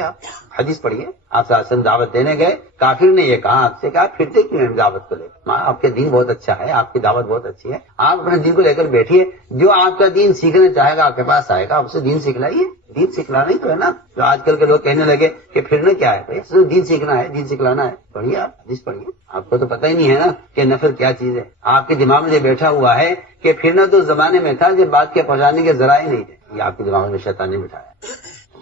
آپ حدیث پڑھیے، آپ سے دعوت دینے گئے، کافر نے یہ کہا آپ سے کہ آپ پھرتے کیوں ہیں دعوت کو لے کر؟ آپ کے دین بہت اچھا ہے، آپ کی دعوت بہت اچھی ہے، آپ اپنے دین کو لے کر بیٹھیے، جو آپ کا دین سیکھنا چاہے گا آپ کے پاس آئے گا، آپ اسے دین سکھلائیے، دین سکھلانا ہی تو ہے نا۔ جو آج کل کے لوگ کہنے لگے کہ پھرنا کیا ہے، بھائی صرف دین سیکھنا ہے، دین سکھلانا ہے، پڑھیے آپ حدیث پڑھیے، آپ کو تو پتہ ہی نہیں ہے نا کہ نفر کیا چیز ہے، آپ کے دماغ میں یہ بیٹھا ہوا ہے کہ پھرنا تو زمانے میں تھا جب بات کے پہنچانے کے ذرائع نہیں تھے، یہ آپ کے دماغ میں شیطان نے بٹھایا۔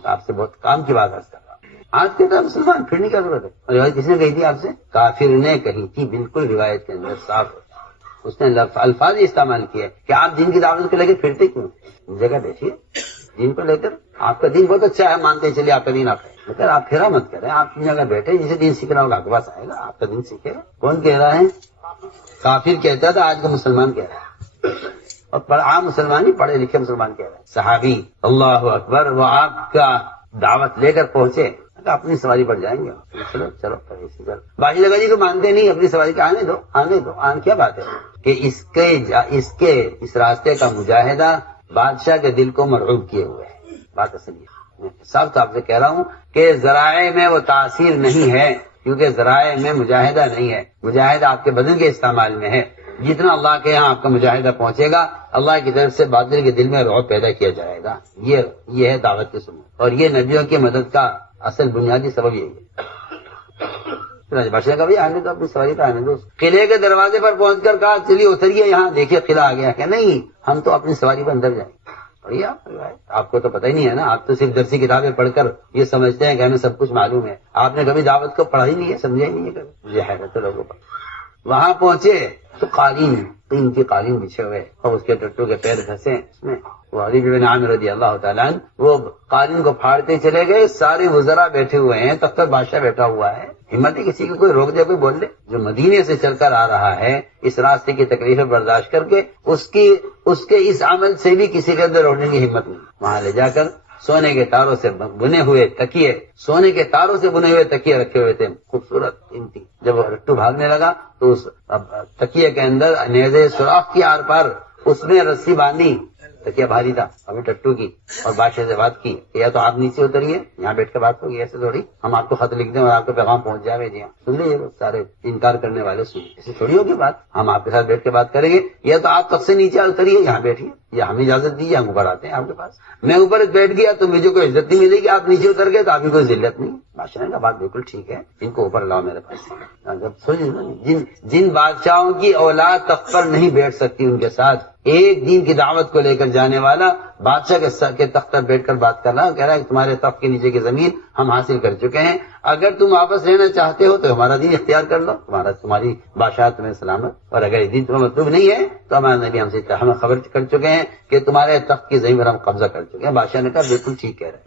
آپ سے بہت کام کی بات کرتا ہوں، آج کے طرح مسلمان پھرنے کی ضرورت ہے، اور روایت کس نے کہی تھی آپ سے؟ کافر نے کہی تھی، بالکل روایت کے اندر صاف اس نے الفاظ استعمال کیے کہ آپ دین کی دعوت کو لے کے پھرتے کیوں؟ جگہ بیٹھیے، دین کو لے کر، آپ کا دین بہت اچھا ہے، مانتے چلیے آپ کا دین آپ ہے، لیکن آپ پھرا مت کریں، آپ کی جگہ بیٹھے، جسے دین سیکھنا ہوگا آپ کے پاس آئے گا، آپ کا دین سیکھے گا۔ کون کہہ رہا ہے؟ کافر کہتا تھا، آج کا مسلمان کہہ رہا ہے۔ اور پر عام مسلمان ہی پڑھے لکھے مسلمان کہہ رہے ہیں. صحابی اللہ اکبر وہ آپ کا دعوت لے کر پہنچے, اپنی سواری پر جائیں گے, چلو چلو باقی جگہ جی کو مانتے نہیں, اپنی سواری کا آنے دو کیا بات ہے کہ اس راستے کا مجاہدہ بادشاہ کے دل کو مرعوب کیے ہوئے ہے. بات اصل یہ صاحب صاحب سے کہہ رہا ہوں کہ ذرائع میں وہ تاثیر نہیں ہے, کیونکہ ذرائع میں مجاہدہ نہیں ہے, مجاہدہ آپ کے بدن کے استعمال میں ہے. جتنا اللہ کے یہاں آپ کا مجاہدہ پہنچے گا, اللہ کی طرف سے باطل کے دل میں رعب پیدا کیا جائے گا. یہ ہے دعوت کی سنت, اور یہ نبیوں کی مدد کا اصل بنیادی سبب یہی ہے. بادشاہ کا بھی آنے دو, اپنی سواری پہ آنے دو. قلعے کے دروازے پر پہنچ کر کہا چلیے اتریے, یہاں دیکھیے قلعہ آ گیا. کہ نہیں, ہم تو اپنی سواری پر اندر جائیں. آپ کو تو پتہ ہی نہیں ہے نا, آپ تو صرف درسی کتابیں پڑھ کر یہ سمجھتے ہیں کہ ہمیں سب کچھ معلوم ہے. آپ نے کبھی دعوت کو پڑھا ہی نہیں ہے, سمجھا ہی نہیں ہے کبھی. مجھے حیرت ہے لوگوں پر. وہاں پہنچے تو قالین کی قالین بچھے ہوئے, اور اس کے ٹٹو کے پیر پھنسے اس میں. وہ علی بن عامر رضی اللہ تعالیٰ عنہ وہ قالین کو پھاڑتے چلے گئے. سارے وزراء بیٹھے ہوئے ہیں, تب تک بادشاہ بیٹھا ہوا ہے. ہمت ہے کسی کو کوئی روک دے, کوئی بول دے. جو مدینے سے چل کر آ رہا ہے, اس راستے کی تکلیفیں برداشت کر کے, اس کے اس عمل سے بھی کسی کے اندر روکنے کی ہمت نہیں. وہاں لے جا کر سونے کے تاروں سے بنے ہوئے تکیے رکھے ہوئے تھے, خوبصورت قیمتی. جب رٹو بھاگنے لگا تو اس تکیے کے اندر نیزے سوراخ کی آر پار اس میں رسی باندھی. تکیہ بھاری تھا ابھی ٹٹو کی, اور بادشاہ سے بات کی کہ یا تو آپ نیچے اتریے, یہاں بیٹھ کے بات ہوگی, ایسے تھوڑی ہم آپ کو خط لکھ دیں اور آپ کو پیغام پہنچ جائے. جی سن لیجیے, سارے انکار کرنے والے سن, ایسے تھوڑی ہوگی بات. ہم آپ کے ساتھ بیٹھ کے بات کریں گے, یا تو آپ تب سے نیچے اتریے, یہاں بیٹھیے, یا ہمیں اجازت دیجیے, ہم اوپر آتے ہیں آپ کے پاس. میں اوپر بیٹھ گیا تو مجھے کوئی عزت نہیں ملے گی, آپ نیچے اتر گئے تو آپ کی کوئی ذلت نہیں. بادشاہ کا بات بالکل ٹھیک ہے, ان کو اوپر لاؤ میرے پاس. جن بادشاہوں کی اولاد تخت پر نہیں بیٹھ سکتی, ان کے ساتھ ایک دین کی دعوت کو لے کر جانے والا بادشاہ کے تخت پر بیٹھ کر بات کر رہا, کہہ رہا ہے کہ تمہارے تخت کے نیچے کی زمین ہم حاصل کر چکے ہیں, اگر تم واپس رہنا چاہتے ہو تو ہمارا دین اختیار کر لو, تمہاری بادشاہ تمہیں سلامت. اور اگر دین تمہیں مطلوب نہیں ہے تو ہمارے نبی ہمیں خبر کر چکے ہیں کہ تمہارے تخت کی زمین پر ہم قبضہ کر چکے ہیں. بادشاہ نے کہا بالکل ٹھیک کہہ رہے ہیں.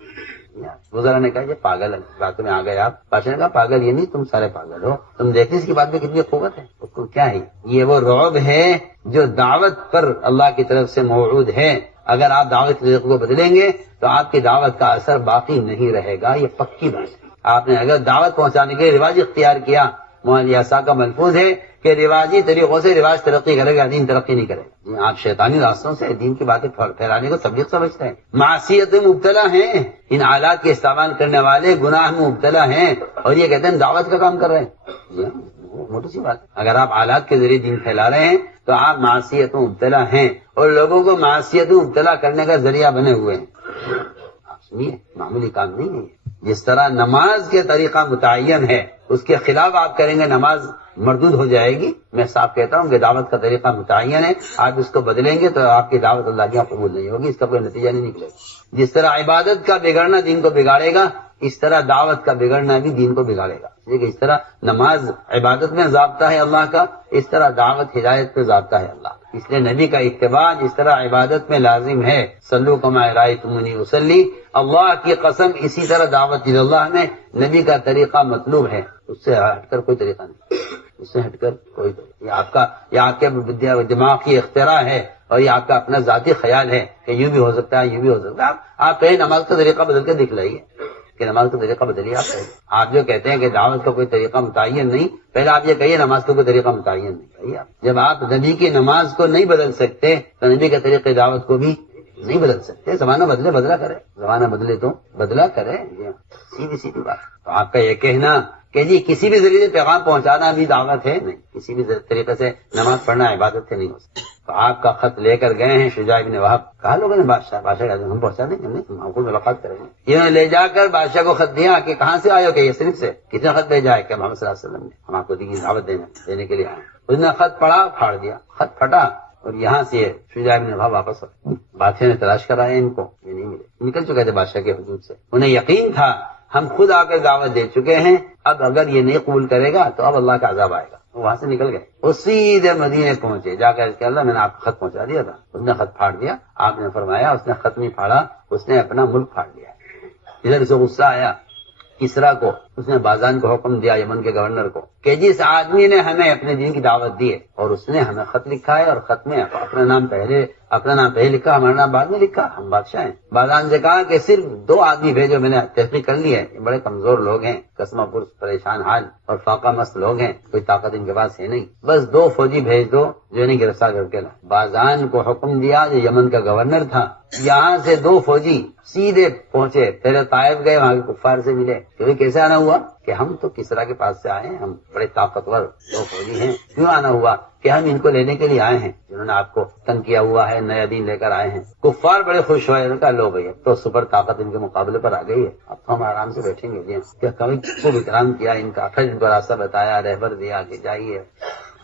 وزراء نے کہا یہ پاگل ہے, باتوں میں آ گئے آپ. بادشاہ نے کہا پاگل یہ نہیں, تم سارے پاگل ہو. تم دیکھتے اس کی بات میں کتنی قوت ہے. اس کو کیا ہے, یہ وہ رعب ہے جو دعوت پر اللہ کی طرف سے موعود ہے. اگر آپ دعوت کے طریقے کو بدلیں گے تو آپ کی دعوت کا اثر باقی نہیں رہے گا, یہ پکی بات ہے. آپ نے اگر دعوت پہنچانے کے رواج اختیار کیا, مولانا کا ملفوظ ہے کہ رواجی طریقوں سے رواج ترقی کرے گا, دین ترقی نہیں کرے گا. آپ شیطانی راستوں سے دین کی باتیں پھیلانے کو تبلیغ سمجھتے ہیں. معصیت میں مبتلا ہیں, ان آلات کے استعمال کرنے والے گناہ میں مبتلا ہیں, اور یہ کہتے ہیں دعوت کا کام کر رہے ہیں. موٹی سی بات. اگر آپ آلات کے ذریعے دین پھیلا رہے ہیں تو آپ معصیت میں مبتلا ہیں, اور لوگوں کو معصیت میں مبتلا کرنے کا ذریعہ بنے ہوئے ہیں. آپ سنیے, معمولی کام نہیں ہے. جس طرح نماز کے طریقہ متعین ہے, اس کے خلاف آپ کریں گے نماز مردود ہو جائے گی. میں صاف کہتا ہوں کہ دعوت کا طریقہ متعین ہے, آپ اس کو بدلیں گے تو آپ کی دعوت اللہ کی قبول نہیں ہوگی, اس کا کوئی نتیجہ نہیں نکلے گا. جس طرح عبادت کا بگڑنا دین کو بگاڑے گا, اس طرح دعوت کا بگڑنا بھی دین کو بگاڑے گا. اس طرح نماز عبادت میں ضابطہ ہے اللہ کا, اس طرح دعوت ہدایت پہ ضابطہ ہے اللہ. اس لیے نبی کا اتباع جس طرح عبادت میں لازم ہے, صلو کما رأیتمونی اصلی, اللہ کی قسم اسی طرح دعوت اللہ میں نبی کا طریقہ مطلوب ہے. اس سے ہٹ کر کوئی طریقہ نہیں, اس سے ہٹ کر کوئی طریقہ. یہ آپ کے دماغ کی اختراع ہے, اور یہ آپ کا اپنا ذاتی خیال ہے کہ یوں بھی ہو سکتا ہے, یوں بھی ہو سکتا ہے. آپ کہیں نماز کا طریقہ بدل کے دکھلائیے کہ نماز کا طریقہ بدلیے. آپ جو کہتے ہیں کہ دعوت کا کوئی طریقہ متعین نہیں, پہلے آپ یہ کہیے نماز کا کوئی طریقہ متعین نہیں. کہیے آپ, جب آپ نبی کی نماز کو نہیں بدل سکتے تو نبی کے طریقے دعوت کو بھی نہیں بدل سکتے. زمانہ بدلے بدلا کرے, زمانہ بدلے تو بدلا کرے, سیدھی سیدھی بات. تو آپ کا یہ کہنا کہ جی کسی بھی ذریعے سے پیغام پہنچانا بھی دعوت ہے, نہیں, کسی بھی طریقے سے نماز پڑھنا عبادت سے نہیں ہو سکتا. تو آپ کا خط لے کر گئے ہیں شجاع بن وہب, کہا لوگوں نے بادشاہ ہم پہنچا دیں گے, ہم کو ملاقات کریں گے. انہوں نے لے جا کر بادشاہ کو خط دیا کہ کہاں سے آئے ہو, کہ یہ صرف سے. کتنا خط بھیجا ہے کہ محمد صلی اللہ علیہ وسلم نے ہم آپ کو دعوت دینے کے لیے آئے. اس نے خط پڑھا, پھاڑ دیا, خط پھٹا, اور یہاں سے شجاع بن وہب واپس ہو. بادشاہ نے تلاش کرایا ان کو, یہ نہیں ملے, نکل چکے تھے بادشاہ کے حدود سے. انہیں یقین تھا ہم خود آ کر دعوت دے چکے ہیں, اب اگر یہ نہیں قبول کرے گا تو اب اللہ کا عذاب آئے گا. وہاں سے نکل گئے, وہ سیدھے مدینے پہنچے. جا کر کہ اللہ میں نے آپ کو خط پہنچا دیا تھا. اس نے خط پھاڑ دیا. آپ نے فرمایا اس نے خط نہیں پھاڑا, اس نے اپنا ملک پھاڑ دیا. ادھر سے غصہ آیا کسرا کو، اس نے بازان کو حکم دیا یمن کے گورنر کو کہ جس آدمی نے ہمیں اپنے دین کی دعوت دی ہے اور اس نے ہمیں خط لکھا ہے اور خط میں اپنا نام پہلے لکھا، ہمارا نام بعد میں لکھا، ہم بادشاہ ہیں۔ بازان سے کہا کہ صرف 2 آدمی بھیجو، میں نے تحقیق کر لی ہے، یہ بڑے کمزور لوگ ہیں، قسمہ پرس، پریشان حال اور فاقہ مست لوگ ہیں، کوئی طاقت ان کے پاس ہے نہیں، بس 2 فوجی بھیج دو جو انہیں گرفتار کر کے لا۔ بازان کو حکم دیا جو یمن کا گورنر تھا، یہاں سے 2 فوجی سیدھے پہنچے، پہلے طائف گئے، وہاں کے کفار سے ملے کہ کیسے آنا ہوا کہ ہم تو کسرا کے پاس سے آئے ہیں، ہم بڑے طاقتور 2 فوجی ہیں، کیوں آنا ہوا کہ ہم ان کو لینے کے لیے آئے ہیں جنہوں نے آپ کو تنگ کیا ہوا ہے، نیا دین لے کر آئے ہیں۔ کفار بڑے خوش ہوئے، ان کا لو بھائی اب تو سپر طاقت ان کے مقابلے پر آ گئی ہے، اب تو ہم آرام سے بیٹھیں گے، کیا کبھی خوب اکرام کیا ان کا، پھر ان کو راستہ بتایا، رہبر دیا کہ جائیے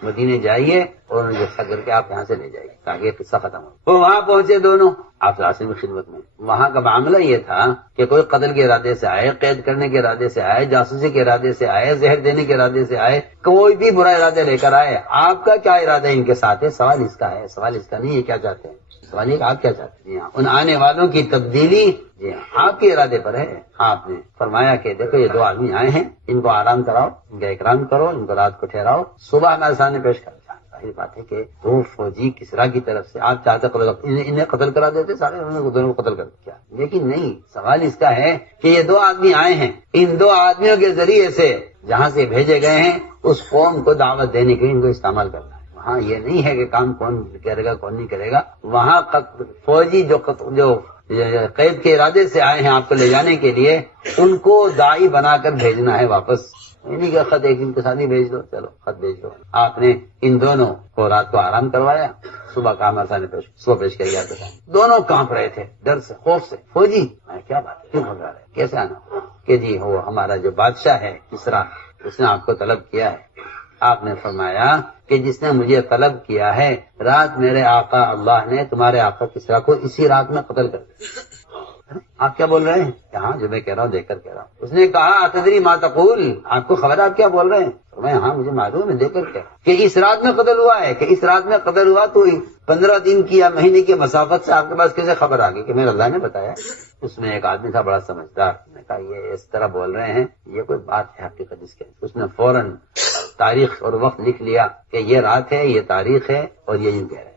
مدینے جائیے اور انہیں جیسا کر کے آپ یہاں سے لے جائیے تاکہ یہ قصہ ختم ہو۔ وہ وہاں پہنچے دونوں آپ کی خدمت میں۔ وہاں کا معاملہ یہ تھا کہ کوئی قتل کے ارادے سے آئے، قید کرنے کے ارادے سے آئے، جاسوسی کے ارادے سے آئے، زہر دینے کے ارادے سے آئے، کوئی بھی برا ارادہ لے کر آئے، آپ کا کیا ارادہ ان کے ساتھ ہے؟ سوال اس کا ہے، سوال اس کا نہیں ہے کیا چاہتے ہیں، سوال یہ آپ کیا چاہتے ہیں؟ جی ہاں، ان آنے والوں کی تبدیلی جی ہاں آپ کے ارادے پر ہے۔ آپ نے فرمایا کہ دیکھو یہ 2 آدمی آئے ہیں، ان کو آرام کراؤ، ان کا اکرام کرو، ان کو رات کو ٹھہراؤ، صبح ہمارے سامنے پیش کر۔ ظاہر بات ہے کہ 2 فوجی کسرا کی طرف سے آپ چاہتے انہیں قتل کرا دیتے، سارے دونوں کو قتل کر دیا، لیکن نہیں، سوال اس کا ہے کہ یہ 2 آدمی آئے ہیں، ان 2 آدمیوں کے ذریعے سے جہاں سے بھیجے گئے ہیں اس قوم کو دعوت دینے کے لیے ان کو استعمال کرنا ہے۔ وہاں یہ نہیں ہے کہ کام کون کرے گا کون نہیں کرے گا، وہاں فوجی جو قید کے ارادے سے آئے ہیں آپ کو لے جانے کے لیے، ان کو داعی بنا کر بھیجنا ہے واپس، یعنی کہ خط ایک دن کے ساتھ ہی بھیج دو، چلو خط بھیج دو۔ آپ نے ان دونوں کو رات کو آرام کروایا، صبح کام آسانی پیش کر گیا، دونوں کانپ رہے تھے ڈر سے، خوف سے۔ فوجی کیا بات ہے، کیوں گھبرا رہے، کیسے آنا؟ کہ جی وہ ہمارا جو بادشاہ ہے کسرا، اس نے آپ کو طلب کیا ہے۔ آپ نے فرمایا کہ جس نے مجھے طلب کیا ہے، رات میرے آقا اللہ نے تمہارے آقا کسرا کو اسی رات میں قتل کر دیا۔ آپ کیا بول رہے ہیں؟ ہاں جو میں کہہ رہا ہوں دیکھ کر کہہ رہا ہوں۔ اس نے کہا اتدری ما تقول، آپ کو خبر آپ کیا بول رہے ہیں؟ میں ہاں مجھے معلوم ہے، دیکھ کر کیا کہ اس رات میں قتل ہوا ہے، کہ اس رات میں قتل ہوا تو 15 دن کی یا مہینے کی مسافت سے آپ کے پاس کیسے خبر آ گئی کہ میرے اللہ نے بتایا؟ اس میں ایک آدمی تھا بڑا سمجھدار، نے کہا یہ اس طرح بول رہے ہیں، یہ کوئی بات ہے حقیقت اس کے۔ اس نے فوراً تاریخ اور وقت لکھ لیا کہ یہ رات ہے، یہ تاریخ ہے اور یہ یوں کہہ رہے ہیں۔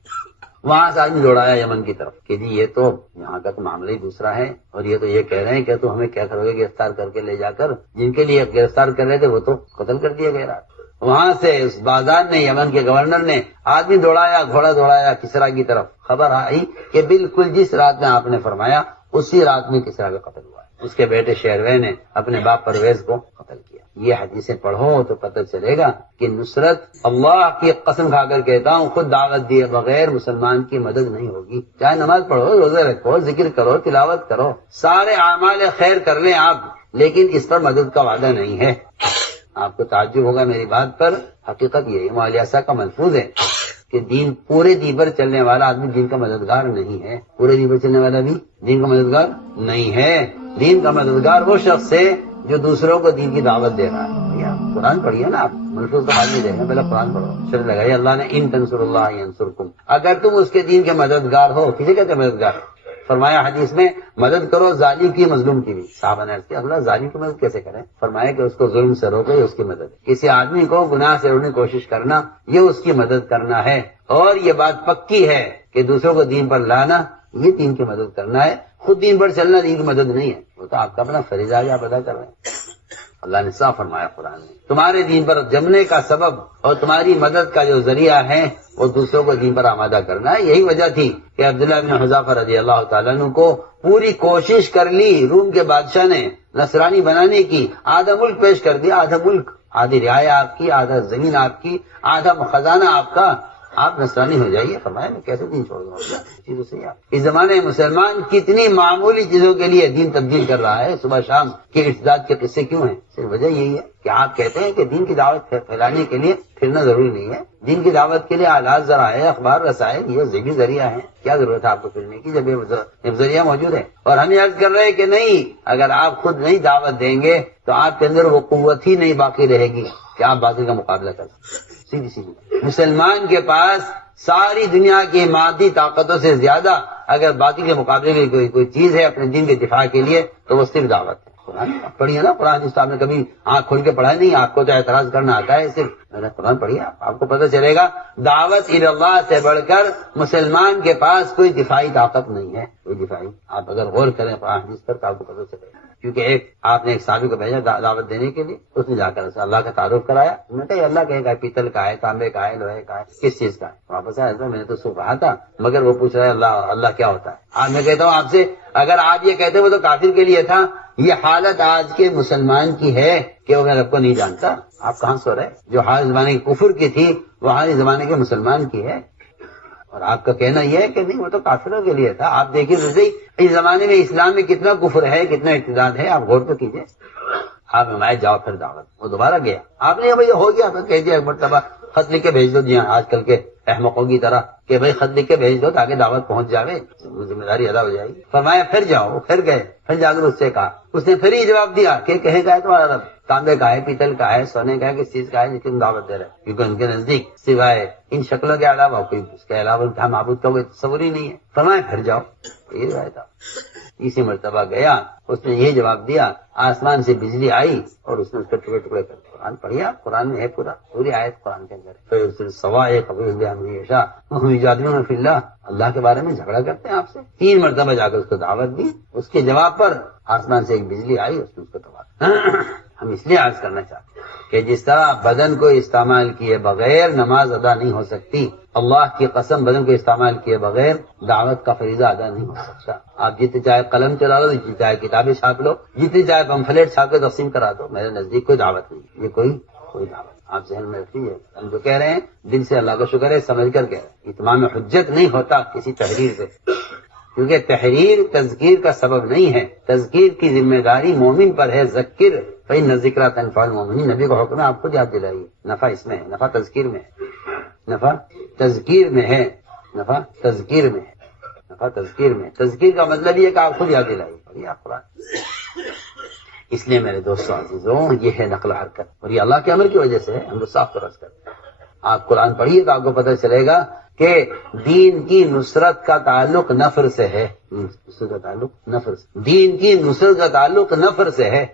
وہاں سے آدمی دوڑایا یمن کی طرف کہ جی یہ تو یہاں کا تو معاملہ ہی دوسرا ہے، اور یہ تو یہ کہہ رہے ہیں کہ تو ہمیں کیا کرو گے گرفتار کر کے لے جا کر، جن کے لیے گرفتار کر رہے تھے وہ تو قتل کر دیا گیا رات۔ وہاں سے اس بازار نے، یمن کے گورنر نے آدمی دوڑایا، گھوڑا دوڑایا کسرا کی طرف۔ خبر آئی کہ بالکل جس رات میں آپ نے فرمایا اسی رات میں کسرا کا قتل ہوا ہے۔ اس کے بیٹے شیروے نے اپنے باپ پرویز کو قتل کیا۔ یہ حدیثیں پڑھو تو پتہ چلے گا کہ نصرت، اللہ کی قسم کھا کر کہتا ہوں، خود دعوت دیے بغیر مسلمان کی مدد نہیں ہوگی۔ چاہے نماز پڑھو، روزے رکھو، ذکر کرو، تلاوت کرو، سارے اعمال خیر کر لیں آپ، لیکن اس پر مدد کا وعدہ نہیں ہے۔ آپ کو تعجب ہوگا میری بات پر، حقیقت یہی مالیاسا کا ملفوظ ہے کہ دین، پورے دین پر چلنے والا آدمی دین کا مددگار نہیں ہے، پورے دین پر چلنے والا بھی دین کا مددگار نہیں ہے۔ دین کا مددگار وہ شخص ہے جو دوسروں کو دین کی دعوت دے رہا ہے۔ قرآن پڑھیے نا آپ، ملفوظ تو بعد میں دیکھیں، پہلے قرآن پڑھو، شرط لگائی اللہ نے ان تنصر اللہ ینصرکم، اگر تم اس کے دین کے مددگار ہو۔ کسی کہتے ہیں مددگار؟ فرمایا حدیث میں مدد کرو ظالم کی، مظلوم کی بھی۔ صحابہ نے عرض کیا اللہ ظالم کی مدد کیسے کریں؟ فرمایا کہ اس کو ظلم سے روکے، اس کی مدد۔ کسی آدمی کو گناہ سے روکنے کی کوشش کرنا، یہ اس کی مدد کرنا ہے۔ اور یہ بات پکی ہے کہ دوسروں کو دین پر لانا یہ دین کی مدد کرنا ہے، خود دین پر چلنا دین کی مدد نہیں ہے، وہ تو آپ کا اپنا فریضہ ہے، آپ ادا کر رہے ہیں۔ اللہ نے صاف فرمایا قرآن میں، تمہارے دین پر جمنے کا سبب اور تمہاری مدد کا جو ذریعہ ہے وہ دوسروں کو دین پر آمادہ کرنا ہے۔ یہی وجہ تھی کہ عبداللہ بن حذافہ رضی اللہ تعالیٰ عنہ کو پوری کوشش کر لی روم کے بادشاہ نے نصرانی بنانے کی، آدھا ملک پیش کر دیا، آدھا ملک، آدھی رعایا آپ کی، آدھا زمین آپ کی، آدھا خزانہ آپ کا، آپ نصرانی ہو جائیے۔ فرمایا میں کیسے دین چھوڑ دوں؟ چیزوں سے اس زمانے میں مسلمان کتنی معمولی چیزوں کے لیے دین تبدیل کر رہا ہے، صبح شام کے ارتداد کے قصے کیوں ہیں؟ صرف وجہ یہی ہے کہ آپ کہتے ہیں کہ دین کی دعوت پھیلانے کے لیے پھرنا ضروری نہیں ہے، دین کی دعوت کے لیے آلات ذرائع، اخبار رسائل یہ ذریعہ ذریعہ ہیں، کیا ضرورت ہے آپ کو پھرنے کی جب یہ ذریعہ موجود ہے؟ اور ہم یہ عرض کر رہے ہیں کہ نہیں، اگر آپ خود نہیں دعوت دیں گے تو آپ کے اندر وہ قوت ہی نہیں باقی رہے گی کہ آپ باطل کا مقابلہ کر سکیں۔ سیدھی سیدھی مسلمان کے پاس ساری دنیا کی مادی طاقتوں سے زیادہ اگر باقی کے مقابلے میں کوئی چیز ہے اپنے دین کے دفاع کے لیے تو وہ صرف دعوت ہے۔ قرآن پڑھیے نا، قرآن جس آپ نے کبھی آنکھ کھول کے پڑھا نہیں، آپ کو تو اعتراض کرنا آتا ہے صرف، میں نے قرآن پڑھیے آپ کو پتہ چلے گا دعوت اللہ سے بڑھ کر مسلمان کے پاس کوئی دفاعی طاقت نہیں ہے، کوئی دفاعی. آپ اگر غور کریں قرآن حدیث پر تو آپ کو پتہ چلے گا. کیونکہ آپ نے ایک صحابی کو بھیجا دعوت دینے کے لیے، اس نے جا کر اللہ کا تعارف کرایا. انہوں نے کہا اللہ کہے پیتل کا ہے، تانبے کا ہے، لوہے کا ہے، کس چیز کا ہے؟ واپس آیا میں نے تو سو کہا تھا، مگر وہ پوچھ رہا ہے اللہ کیا ہوتا ہے. آج میں کہتا ہوں آپ سے، اگر آپ یہ کہتے وہ تو کافر کے لیے تھا. یہ حالت آج کے مسلمان کی ہے کہ وہ رب کو نہیں جانتا. آپ کہاں سو رہے؟ جو حال زمانے کے کفر کی تھی وہ حال زمانے کے مسلمان کی ہے. اور آپ کا کہنا یہ ہے کہ نہیں وہ تو کافروں کے لیے تھا. آپ دیکھیے اس زمانے میں اسلام میں کتنا کفر ہے، کتنا ارتداد ہے، آپ غور تو کیجیے. آپ ہمارے جاؤ پھر دعوت، وہ دوبارہ گیا. آپ نے بھائی ہو گیا کہہ دیا ایک مرتبہ خط لکھ کے بھیج دو. جی ہاں، آج کل کے احمقوں کی طرح کہ بھائی خط لکھ کے بھیج دو تاکہ دعوت پہنچ جاوے، ذمہ داری ادا ہو جائے گی. فرمایا پھر جاؤ. پھر گئے، پھر جا کر اس سے کہا. اس نے پھر ہی جواب دیا کہ کہے گا تمہارا رب تانبے کا ہے، پیتل کا ہے، سونے کا ہے، کس چیز کا ہے جس کی دعوت دے رہے ہیں. کیونکہ ان کے نزدیک سوائے ان شکلوں کے علاوہ کوئی اس کے علاوہ معبود کا کوئی تصور ہی نہیں ہے. فرمایا پھر جاؤ. یہ روایت تھا. اسی مرتبہ گیا، اس نے یہ جواب دیا، آسمان سے بجلی آئی اور اس نے اس کے ٹکڑے ٹکڑے کر. قرآن پڑھیا، قرآن میں ہے پوری آیت قرآن کے اندر. فی اللہ، اللہ کے بارے میں جھگڑا کرتے ہیں آپ سے. 3 مرتبہ جا کر اس کو دعوت دی. اس کے جواب پر آسمان سے ایک بجلی آئی، اس نے اس کو تباہ. ہم اس لیے عرض کرنا چاہتے ہیں کہ جس طرح بدن کو استعمال کیے بغیر نماز ادا نہیں ہو سکتی، اللہ کی قسم بدن کو استعمال کیے بغیر دعوت کا فریضہ ادا نہیں ہو سکتا. آپ جتنے چاہے قلم چلا لو، جتنی چاہے کتابیں چھاپ لو، جتنی چاہے پمفلیٹ چھاپ کے تقسیم کرا دو، میرے نزدیک کوئی دعوت نہیں. یہ کوئی دعوت آپ ذہن میں رکھیے. ہم جو کہہ رہے ہیں دل سے اللہ کا شکر ہے، سمجھ کر کہہ رہے ہیں. اتمام حجت نہیں ہوتا کسی تحریر سے، کیونکہ تحریر تذکیر کا سبب نہیں ہے. تذکیر کی ذمہ داری مومن پر ہے. ذکر فإن الذکریٰ تنفع المؤمنین، نبی کو حکم ہے آپ خود یاد دلائیے. نفع اس میں ہے، نفع تذکیر میں ہے، نفع تذکیر میں ہے، نفع تذکیر میں ہے، نفع تذکیر میں. تذکیر کا مطلب یہ کہ آپ خود یاد دلائیے. پڑھیے آپ قرآن. اس لیے میرے دوستوں عزیزوں، یہ ہے نقل حرکت، اور یہ اللہ کے امر کی وجہ سے ہے. ہم لوگ صاف طرح سے کرتے ہیں. آپ قرآن پڑھیے تو آپ کو پتہ چلے گا کہ دین کی نصرت کا تعلق نفر سے ہے. نصرت کا تعلق نفر سے، دین کی نصرت کا تعلق نفر سے ہے.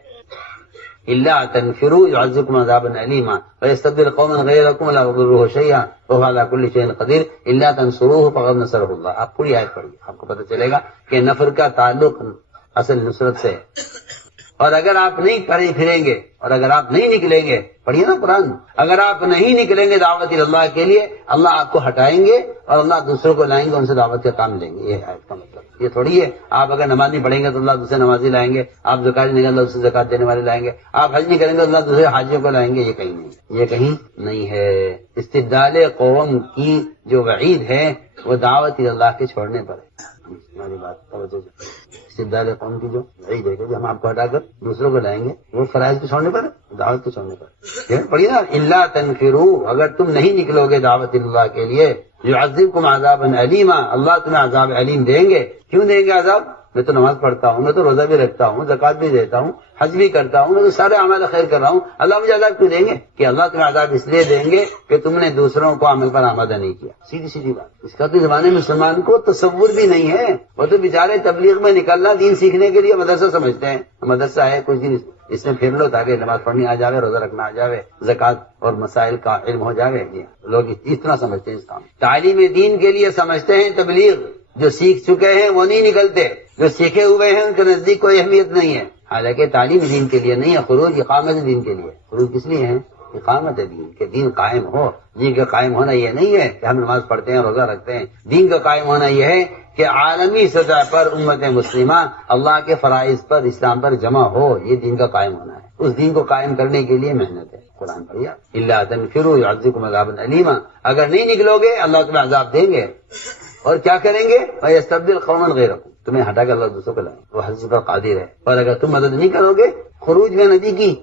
الا تنفروا يعذبكم عذابا اليما ويستبدل قوما غيركم ولا يضرهم شيئا وهو على كل شيء قدير الا تنصروه فقد نصره الله. آپ پوری آیت پڑھیے، آپ کو پتہ چلے گا کہ نفر کا تعلق اصل نصرت سے ہے. اور اگر آپ نہیں پڑھے پھریں گے اور اگر آپ نہیں نکلیں گے، پڑھیے نا قرآن، اگر آپ نہیں نکلیں گے دعوت اللہ کے لیے، اللہ آپ کو ہٹائیں گے اور اللہ دوسروں کو لائیں گے، ان سے دعوت کا کام لیں گے. یہ آیت کا مطلب یہ تھوڑی ہے آپ اگر نماز نہیں پڑھیں گے تو اللہ دوسرے نمازی لائیں گے، آپ زکات نہیں کریں گے دوسرے زکات دینے والے لائیں گے، آپ حج نہیں کریں گے تو اللہ دوسرے حاجیوں کو لائیں گے. یہ کہیں نہیں، یہ کہیں نہیں ہے. استبدال قوم کی جو وعید ہے وہ دعوت اللہ کے چھوڑنے پر ہے. ہماری بات توجہ، استبدال قوم کی جو وعید ہے کہ ہم آپ کو ہٹا کر دوسروں کو لائیں گے، وہ فرائض کو چھوڑنے پر ہے، دعوت کو چھوڑنے پر. پڑھیے نا، الا تنفروا، اگر تم نہیں نکلو گے دعوت اللہ کے لیے، يعذبكم عذابا علیما، اللہ تمہیں عذاب علیم دیں گے. کیوں دیں گے عذاب؟ میں تو نماز پڑھتا ہوں، میں تو روزہ بھی رکھتا ہوں، زکات بھی دیتا ہوں، حج بھی کرتا ہوں، میں تو سارے اعمال خیر کر رہا ہوں، اللہ مجھے عذاب کیوں دیں گے؟ کہ اللہ تمہیں عذاب اس لیے دیں گے کہ تم نے دوسروں کو عمل پر آمادہ نہیں کیا. سیدھی سیدھی بات. اس کا تو زمانے میں مسلمان کو تصور بھی نہیں ہے. وہ تو بیچارے تبلیغ میں نکلنا دین سیکھنے کے لیے مدرسہ سمجھتے ہیں. مدرسہ ہے کچھ دن اس میں پھر لو تاکہ نماز پڑھنی آ جاوے، روزہ رکھنا آ جاوے، زکات اور مسائل کا علم ہو جاوے. لوگ اتنا سمجھتے ہیں اس کام. تعلیم دین کے لیے سمجھتے ہیں تبلیغ. جو سیکھ چکے ہیں وہ نہیں نکلتے، جو سیکھے ہوئے ہیں ان کے نزدیک کوئی اہمیت نہیں ہے. حالانکہ تعلیم دین کے لیے نہیں ہے، خروج اقامت دین کے لیے. خروج کس لیے ہے؟ اقامت دین، کہ دین قائم ہو. دین کا قائم ہونا یہ نہیں ہے کہ ہم نماز پڑھتے ہیں روزہ رکھتے ہیں. دین کا قائم ہونا یہ ہے کہ عالمی سطح پر امت مسلمہ اللہ کے فرائض پر، اسلام پر جمع ہو. یہ دین کا قائم ہونا ہے. اس دین کو قائم کرنے کے لیے محنت ہے. قرآن پڑھیا، الا تنفروا يعذبكم عذابا علیما، اگر نہیں نکلو گے اللہ تمہیں عذاب دیں گے. اور کیا کریں گے؟ وَيَسْتَبْدِلْ قَوْمًا غَيْرَكُمْ، تمہیں ہٹا کر اللہ دوسروں کو لائیں. وہ حج پر قادر ہے. اور اگر تم مدد نہیں کرو گے، خروج میں نبی کی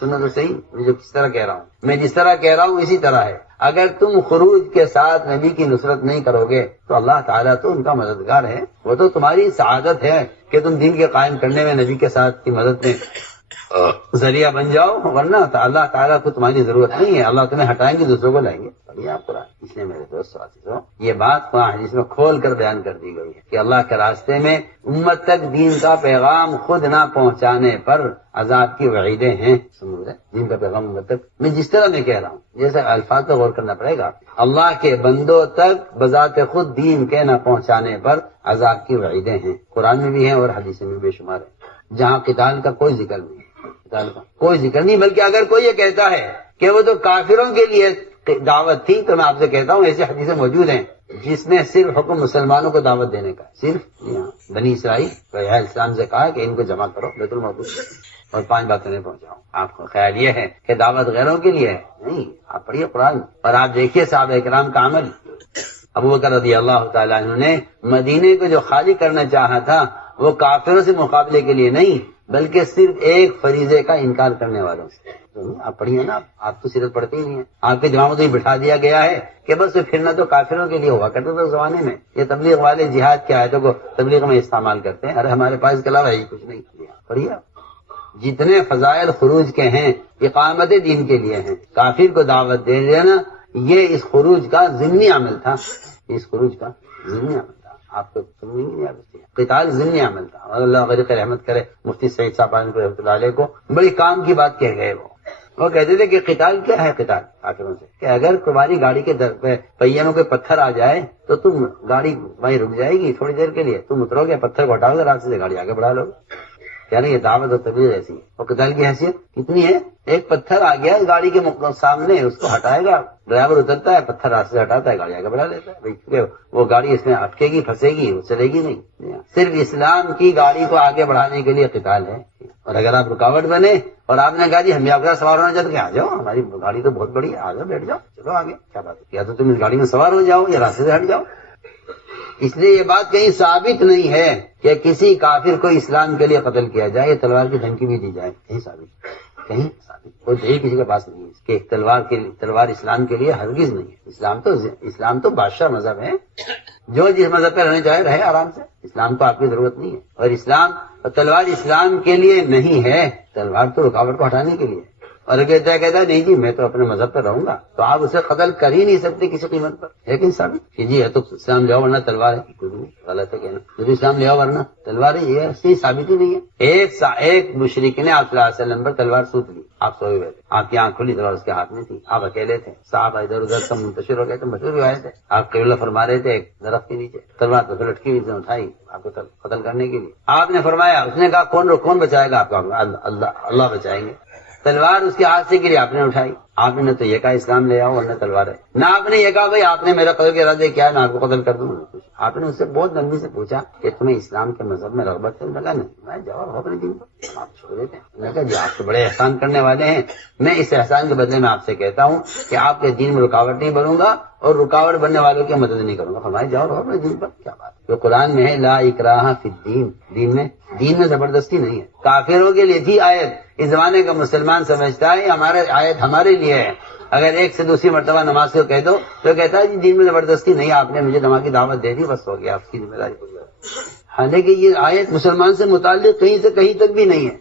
سننا تو صحیح، میں جو کس طرح کہہ رہا ہوں، میں جس طرح کہہ رہا ہوں اسی طرح ہے. اگر تم خروج کے ساتھ نبی کی نصرت نہیں کرو گے تو اللہ تعالیٰ تو ان کا مددگار ہے. وہ تو تمہاری سعادت ہے کہ تم دین کے قائم کرنے میں نبی کے ساتھ کی مدد میں ذریعہ بن جاؤ، ورنہ اللہ تعالیٰ کو تمہاری ضرورت نہیں ہے، اللہ تمہیں ہٹائیں گے دوسروں کو لائیں گے۔ بڑھیا قرآن، اس لیے میرے دوست عزیزو یہ بات قرآن حدیث میں کھول کر بیان کر دی گئی ہے کہ اللہ کے راستے میں امت تک دین کا پیغام خود نہ پہنچانے پر عذاب کی وعیدیں ہیں۔ سمجھ رہے؟ دین کا پیغام امت تک، میں جس طرح میں کہہ رہا ہوں، جیسے الفاظ پہ غور کرنا پڑے گا، اللہ کے بندوں تک بذات خود دین کے نہ پہنچانے پر عذاب کی وعیدیں ہیں، قرآن میں بھی ہیں اور حدیث میں بے شمار ہیں، جہاں قتال کا کوئی ذکر نہیں ہے، قتال کا کوئی ذکر نہیں، بلکہ اگر کوئی یہ کہتا ہے کہ وہ تو کافروں کے لیے دعوت تھی، تو میں آپ سے کہتا ہوں ایسی حدیثیں موجود ہیں جس میں صرف حکم مسلمانوں کو دعوت دینے کا، صرف بنی اسرائیل اسلام سے کہا کہ ان کو جمع کرو بیت المقدس اور 5 باتیں نہیں پہنچاؤ۔ آپ کو خیال یہ ہے کہ دعوت غیروں کے لیے ہے؟ نہیں، آپ پڑھیے قرآن اور آپ دیکھیے صحابہ کرام کا عمل۔ ابو بکر رضی اللہ تعالیٰ عنہ نے مدینے کو جو خالی کرنا چاہا تھا وہ کافروں سے مقابلے کے لیے نہیں، بلکہ صرف ایک فریضے کا انکار کرنے والوں سے۔ آپ پڑھیے نا، آپ تو سیرت پڑھتے ہی نہیں ہیں، آپ کے دماغ میں بٹھا دیا گیا ہے کہ بس پھرنا تو کافروں کے لیے ہوا کرتا تھا زمانے میں، یہ تبلیغ والے جہاد کی آیتوں کو تبلیغ میں استعمال کرتے ہیں۔ ارے ہمارے پاس اس کے علاوہ ہی کچھ نہیں کیا۔ پڑھیے جتنے فضائل خروج کے ہیں اقامت دین کے لیے ہیں، کافر کو دعوت دے دینا یہ اس خروج کا ضمنی عمل تھا، اس خروج کا ضمنی عمل تھا۔ آپ کو سمجھ نہیں آتی، قتال ضمنی عمل تھا، اور اللہ غریق رحمت کرے مفتی سعید صاحب رحمۃ اللہ علیہ کو بڑی کام کی بات کہہ گئے۔ وہ کہتے تھے کہ قتال کیا ہے؟ قتال کافروں سے کہ اگر تمہاری گاڑی کے پہیے میں کوئی پتھر آ جائے تو تم گاڑی وہیں رک جائے گی تھوڑی دیر کے لیے، تم اترو گے، پتھر کو ہٹاؤ گے، راستے سے گاڑی آگے بڑھا لو گے۔ یعنی یہ دعوت اور تبلیغ ایسی ہے۔ اور قتال کی حیثیت کتنی ہے؟ ایک پتھر آ گیا گاڑی کے سامنے، اس کو ہٹائے گا، ڈرائیور اترتا ہے، پتھر راستے سے ہٹاتا ہے، گاڑی آگے بڑھا لیتا ہے، وہ گاڑی اس میں اٹکے گی، پھنسے گی، وہ چلے گی نہیں۔ صرف اسلام کی گاڑی کو آگے بڑھانے کے لیے قتال ہے۔ اور اگر آپ رکاوٹ بنے اور آپ نے کہا جی ہم آپ کا سوار ہونا چاہتے ہیں، آ جاؤ، ہماری گاڑی تو بہت بڑی ہے، آ جاؤ، بیٹھ جاؤ، چلو آگے، کیا بات ہے، یا تو تم اس گاڑی میں سوار ہو جاؤ یا راستے سے ہٹ جاؤ۔ اس لیے یہ بات کہیں ثابت نہیں ہے کہ کسی کافر کو اسلام کے لیے قتل کیا جائے، یہ تلوار کی دھمکی بھی دی جائے، کہیں ثابت، کہیں ثابت کوئی دلیل کسی کے پاس نہیں ہے کہ تلوار اسلام کے لیے ہرگز نہیں ہے۔ اسلام تو بادشاہ مذہب ہے، جو جس مذہب پہ رہنا چاہے رہے آرام سے، اسلام کو آپ کی ضرورت نہیں ہے۔ اور تلوار اسلام کے لیے نہیں ہے، تلوار تو رکاوٹ کو ہٹانے کے لیے۔ اور کہتا ہے نہیں جی میں تو اپنے مذہب پہ رہوں گا، تو آپ اسے قتل کر ہی نہیں سکتے کسی قیمت پر، لیکن ثابت کہ جی ہے تو اسلام لے آؤ ورنہ تلوار ہے، غلط ہے کہنا، جو اسلام لے آؤ ورنہ تلوار ہے، یہ صحیح ثابت ہی نہیں ہے۔ ایک مشرک نے آپ صلی اللہ علیہ وسلم پر تلوار سوت لی، آپ سوئے ہوئے تھے، آپ کی آنکھ کھلی، تلوار اس کے ہاتھ میں تھی، آپ اکیلے تھے، صحابہ ادھر ادھر سب منتشر ہو گئے تھے، مشہور ہوئے تھے، آپ قبلہ فرما رہے تھے ایک درخت کے نیچے، تلوار تو لٹکی ہوئی سے اٹھائی آپ کو قتل کرنے کے لیے۔ آپ نے فرمایا، اس نے کہا کون بچائے گا آپ کو؟ اللہ بچائیں گے۔ تلوار اس کے ہاتھ سے گری، آپ نے اٹھائی، آپ نے تو یہ کہا اسلام لے آؤ ورنہ تلوار ہے، نہ آپ نے یہ کہا بھائی آپ نے میرا قتل کے ارادے کیا ہے میں آپ کو قتل کر دوں گا۔ آپ نے اس سے بہت نرمی سے پوچھا کہ تمہیں اسلام کے مذہب میں رغبت ہے؟ لگا نہیں، میں جواب ہو اپنے دین پر، آپ چھوڑ دیتے ہیں۔ میں کہا جی آپ تو بڑے احسان کرنے والے ہیں، میں اس احسان کے بدلے میں آپ سے کہتا ہوں کہ آپ کے دین میں رکاوٹ نہیں بنوں گا اور رکاوٹ بننے والوں کی مدد نہیں کروں گا۔ فرمایا جاؤ رہو اپنے دین پر، کیا بات ہے۔ جو قرآن میں ہے لا اکراہ فی الدین، دین میں زبردستی نہیں ہے۔ کافروں کے لیے تھی آیت، اس زمانے کا مسلمان سمجھتا ہے ہمارے آیت ہمارے لیے ہے، اگر ایک سے دوسری مرتبہ نماز کو کہہ دو تو کہتا ہے جی دین میں زبردستی نہیں، آپ نے مجھے نماز کی دعوت دے دی، بس ہو گیا، آپ کی ذمہ داری پوری ہو گئی۔ حالانکہ یہ آیت مسلمان سے متعلق کہیں سے کہیں تک بھی نہیں ہے،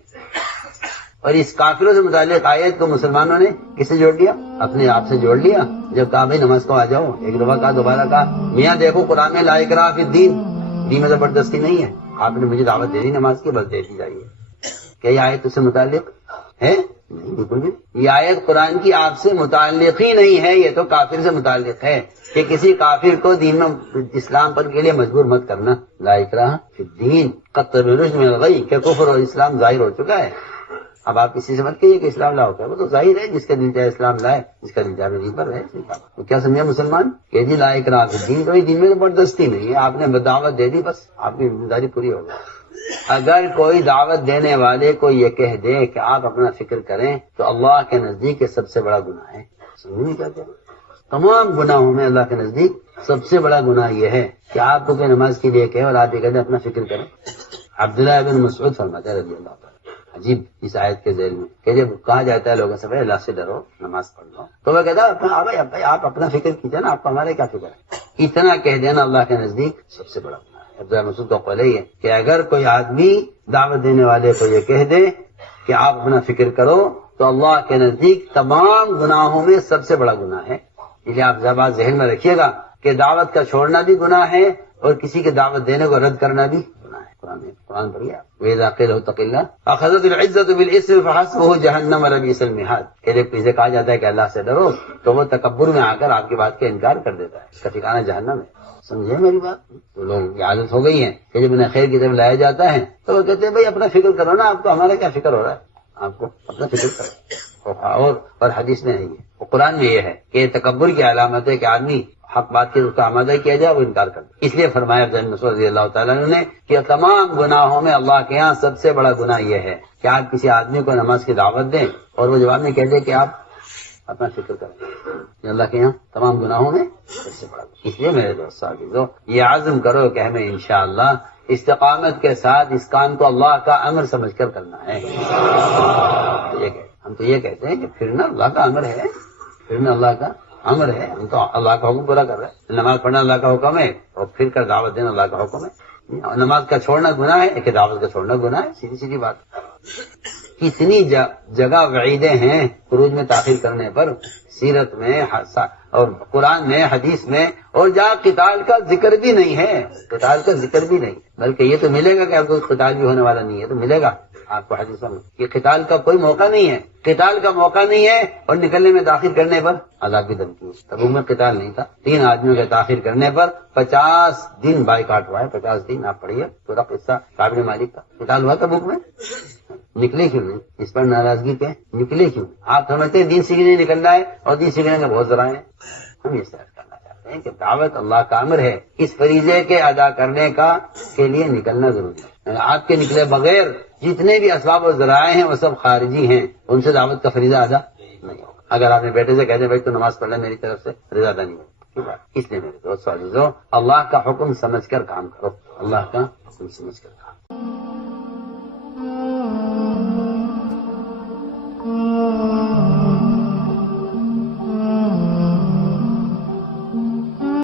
اور اس کافروں سے متعلق آیت کو مسلمانوں نے کس سے جوڑ لیا؟ اپنے آپ سے جوڑ لیا۔ جب کہا بھائی نماز کو آ جاؤ، ایک دفعہ کہا، دوبارہ کہا، میاں دیکھو قرآن میں لا اکراہ فی الدین، دین میں زبردستی نہیں ہے، آپ نے مجھے دعوت دے دی نماز کی، بس دے دی جائیے۔ کیا یہ آیت اس سے متعلق ہے؟ نہیں، بالکل بھی۔ یہ آیت قرآن کی آپ سے متعلق ہی نہیں ہے، یہ تو کافر سے متعلق ہے کہ کسی کافر کو دین میں اسلام پر کے لیے مجبور مت کرنا۔ لا اکراہ فی الدین قد تبین الرشد من الغی، کہ کفر اور اسلام ظاہر ہو چکا ہے۔ اب آپ کسی سے مت کہیے کہ اسلام لاؤ، کیا وہ تو ظاہر ہے، جس کا دل چاہے اسلام لائے، جس کا دل چاہے دین پر رہے۔ تو کیا سمجھا مسلمان کہ جی لا اکراہ فی الدین، کوئی دین میں زبردستی نہیں ہے، آپ نے دعوت دے دی، بس آپ کی ذمہ داری پوری ہو گئی۔ اگر کوئی دعوت دینے والے کو یہ کہہ دے کہ آپ اپنا فکر کریں تو اللہ کے نزدیک یہ سب سے بڑا گناہ ہے۔ سمجھ کیا کہہ رہے؟ تمام گناہوں میں اللہ کے نزدیک سب سے بڑا گناہ یہ ہے کہ آپ کو کوئی نماز کے لیے کہے اور آپ یہ کہتے ہیں اپنا فکر کریں۔ عبداللہ بن مسعود فرماتے ہیں رضی اللہ تعالیٰ، عجیب اس آیت کے ذیل میں کہ جب کہا جاتا ہے لوگوں سے بھائی اللہ سے ڈرو، نماز پڑھ لو، تو وہ کہتا ہے بھائی آپ اپنا فکر کیجیے نا، آپ کو ہمارے کیا فکر ہے؟ اتنا کہہ دینا اللہ کے نزدیک سب سے بڑا گناہ ہے۔ عبداللہ مسعود کا قول ہے کہ اگر کوئی آدمی دعوت دینے والے کو یہ کہہ دے کہ کہ آپ اپنا فکر کرو تو اللہ کے نزدیک تمام گناہوں میں سب سے بڑا گناہ ہے. اس لیے آپ بات ذہن میں رکھیے گا کہ دعوت کا چھوڑنا بھی گناہ ہے اور کسی کی دعوت دینے کو رد کرنا بھی گناہ ہے. قرآن پڑھیے آپ. وَإِذَا قِيلَ اتَّقِ اللَّهَ أَخَذَتِ الْعِزَّةُ بِالْإِثْمِ فَحَسْبُهُ جَهَنَّمَ وَلَبِئْسَ الْمِهَادُ. کہ جب کسی کہا جاتا ہے کہ اللہ سے ڈرو تو وہ تکبر میں آ کر آپ کی بات کا انکار کر دیتا ہے. اس کا ٹھکانہ جہنم ہے. سمجھے میری بات؟ تو لوگوں کی عادت ہو گئی ہے کہ جب انہیں خیر کی طرف لایا جاتا ہے تو وہ کہتے ہیں بھائی اپنا فکر کرو نا, آپ کو ہمارا کیا فکر ہو رہا ہے, آپ کو اپنا فکر کرو. اور حدیث میں نہیں ہے, اور قرآن میں یہ ہے کہ تکبر کی علامت ہے کہ آدمی حق بات کی اس کا آمادہ کیا جائے وہ انکار کر دے. اس لیے فرمایا عبداللہ بن مسعود رضی اللہ تعالیٰ عنہ نے کہ تمام گناہوں میں اللہ کے ہاں سب سے بڑا گناہ یہ ہے کہ آپ کسی آدمی کو نماز کی دعوت دیں اور وہ جواب میں کہہ دے کہ آپ اپنا فکر کریں. اللہ کے یہاں تمام گناہوں میں سب سے بڑا. اس لیے میرے دوست عزیزو یہ عزم کرو کہ ہمیں انشاءاللہ استقامت کے ساتھ اس کام کو اللہ کا امر سمجھ کر کرنا ہے. ہم تو یہ کہتے ہیں کہ پھرنا اللہ کا امر ہے, پھرنا اللہ کا امر ہے. ہم تو اللہ کا حکم پورا کر رہے ہیں. نماز پڑھنا اللہ کا حکم ہے اور پھر کر دعوت دینا اللہ کا حکم ہے. نماز کا چھوڑنا گناہ ہے کہ دعوت کا چھوڑنا گناہ ہے. سیدھی سیدھی بات. کتنی جگہ وعیدیں ہیں خروج میں تاخیر کرنے پر, سیرت میں اور قرآن میں حدیث میں, اور جہاں قتال کا ذکر بھی نہیں ہے, قتال کا ذکر بھی نہیں, بلکہ یہ تو ملے گا کہ آپ کو قتال بھی ہونے والا نہیں ہے, تو ملے گا آپ کو حدیثوں میں کہ قتال کا کوئی موقع نہیں ہے, قتال کا موقع نہیں ہے اور نکلنے میں تاخیر کرنے پر عذاب کی دھمکی. تبوک میں قتال نہیں تھا, 3 آدمیوں کے تاخیر کرنے پر 50 دن بائیکاٹ ہوا ہے. 50 دن آپ پڑھیے پورا قصہ کعب بن مالک کا. قتال ہوا تبوک میں, نکلے کیوں نہیں؟ اس پر ناراضگی پہ نکلے کیوں؟ آپ سمجھتے ہیں دین سیکھنے نکلنا ہے اور دین سیکھنے کا بہت ذرائع ہیں. ہم یہ سیٹ کرنا چاہتے ہیں کہ دعوت اللہ کا امر ہے, اس فریضے کے ادا کرنے کا کے لیے نکلنا ضروری ہے. آپ کے نکلے بغیر جتنے بھی اسباب و ذرائع ہیں وہ سب خارجی ہیں, ان سے دعوت کا فریضہ ادا نہیں ہوگا. اگر آپ نے بیٹے سے کہتے ہیں بھائی تو نماز پڑھ لے میری طرف سے, رضا ادا نہیں ہوگا. اس لیے میرے دوست عزیزو اللہ کا حکم سمجھ کر کام کرو, اللہ کا حکم سمجھ کر کام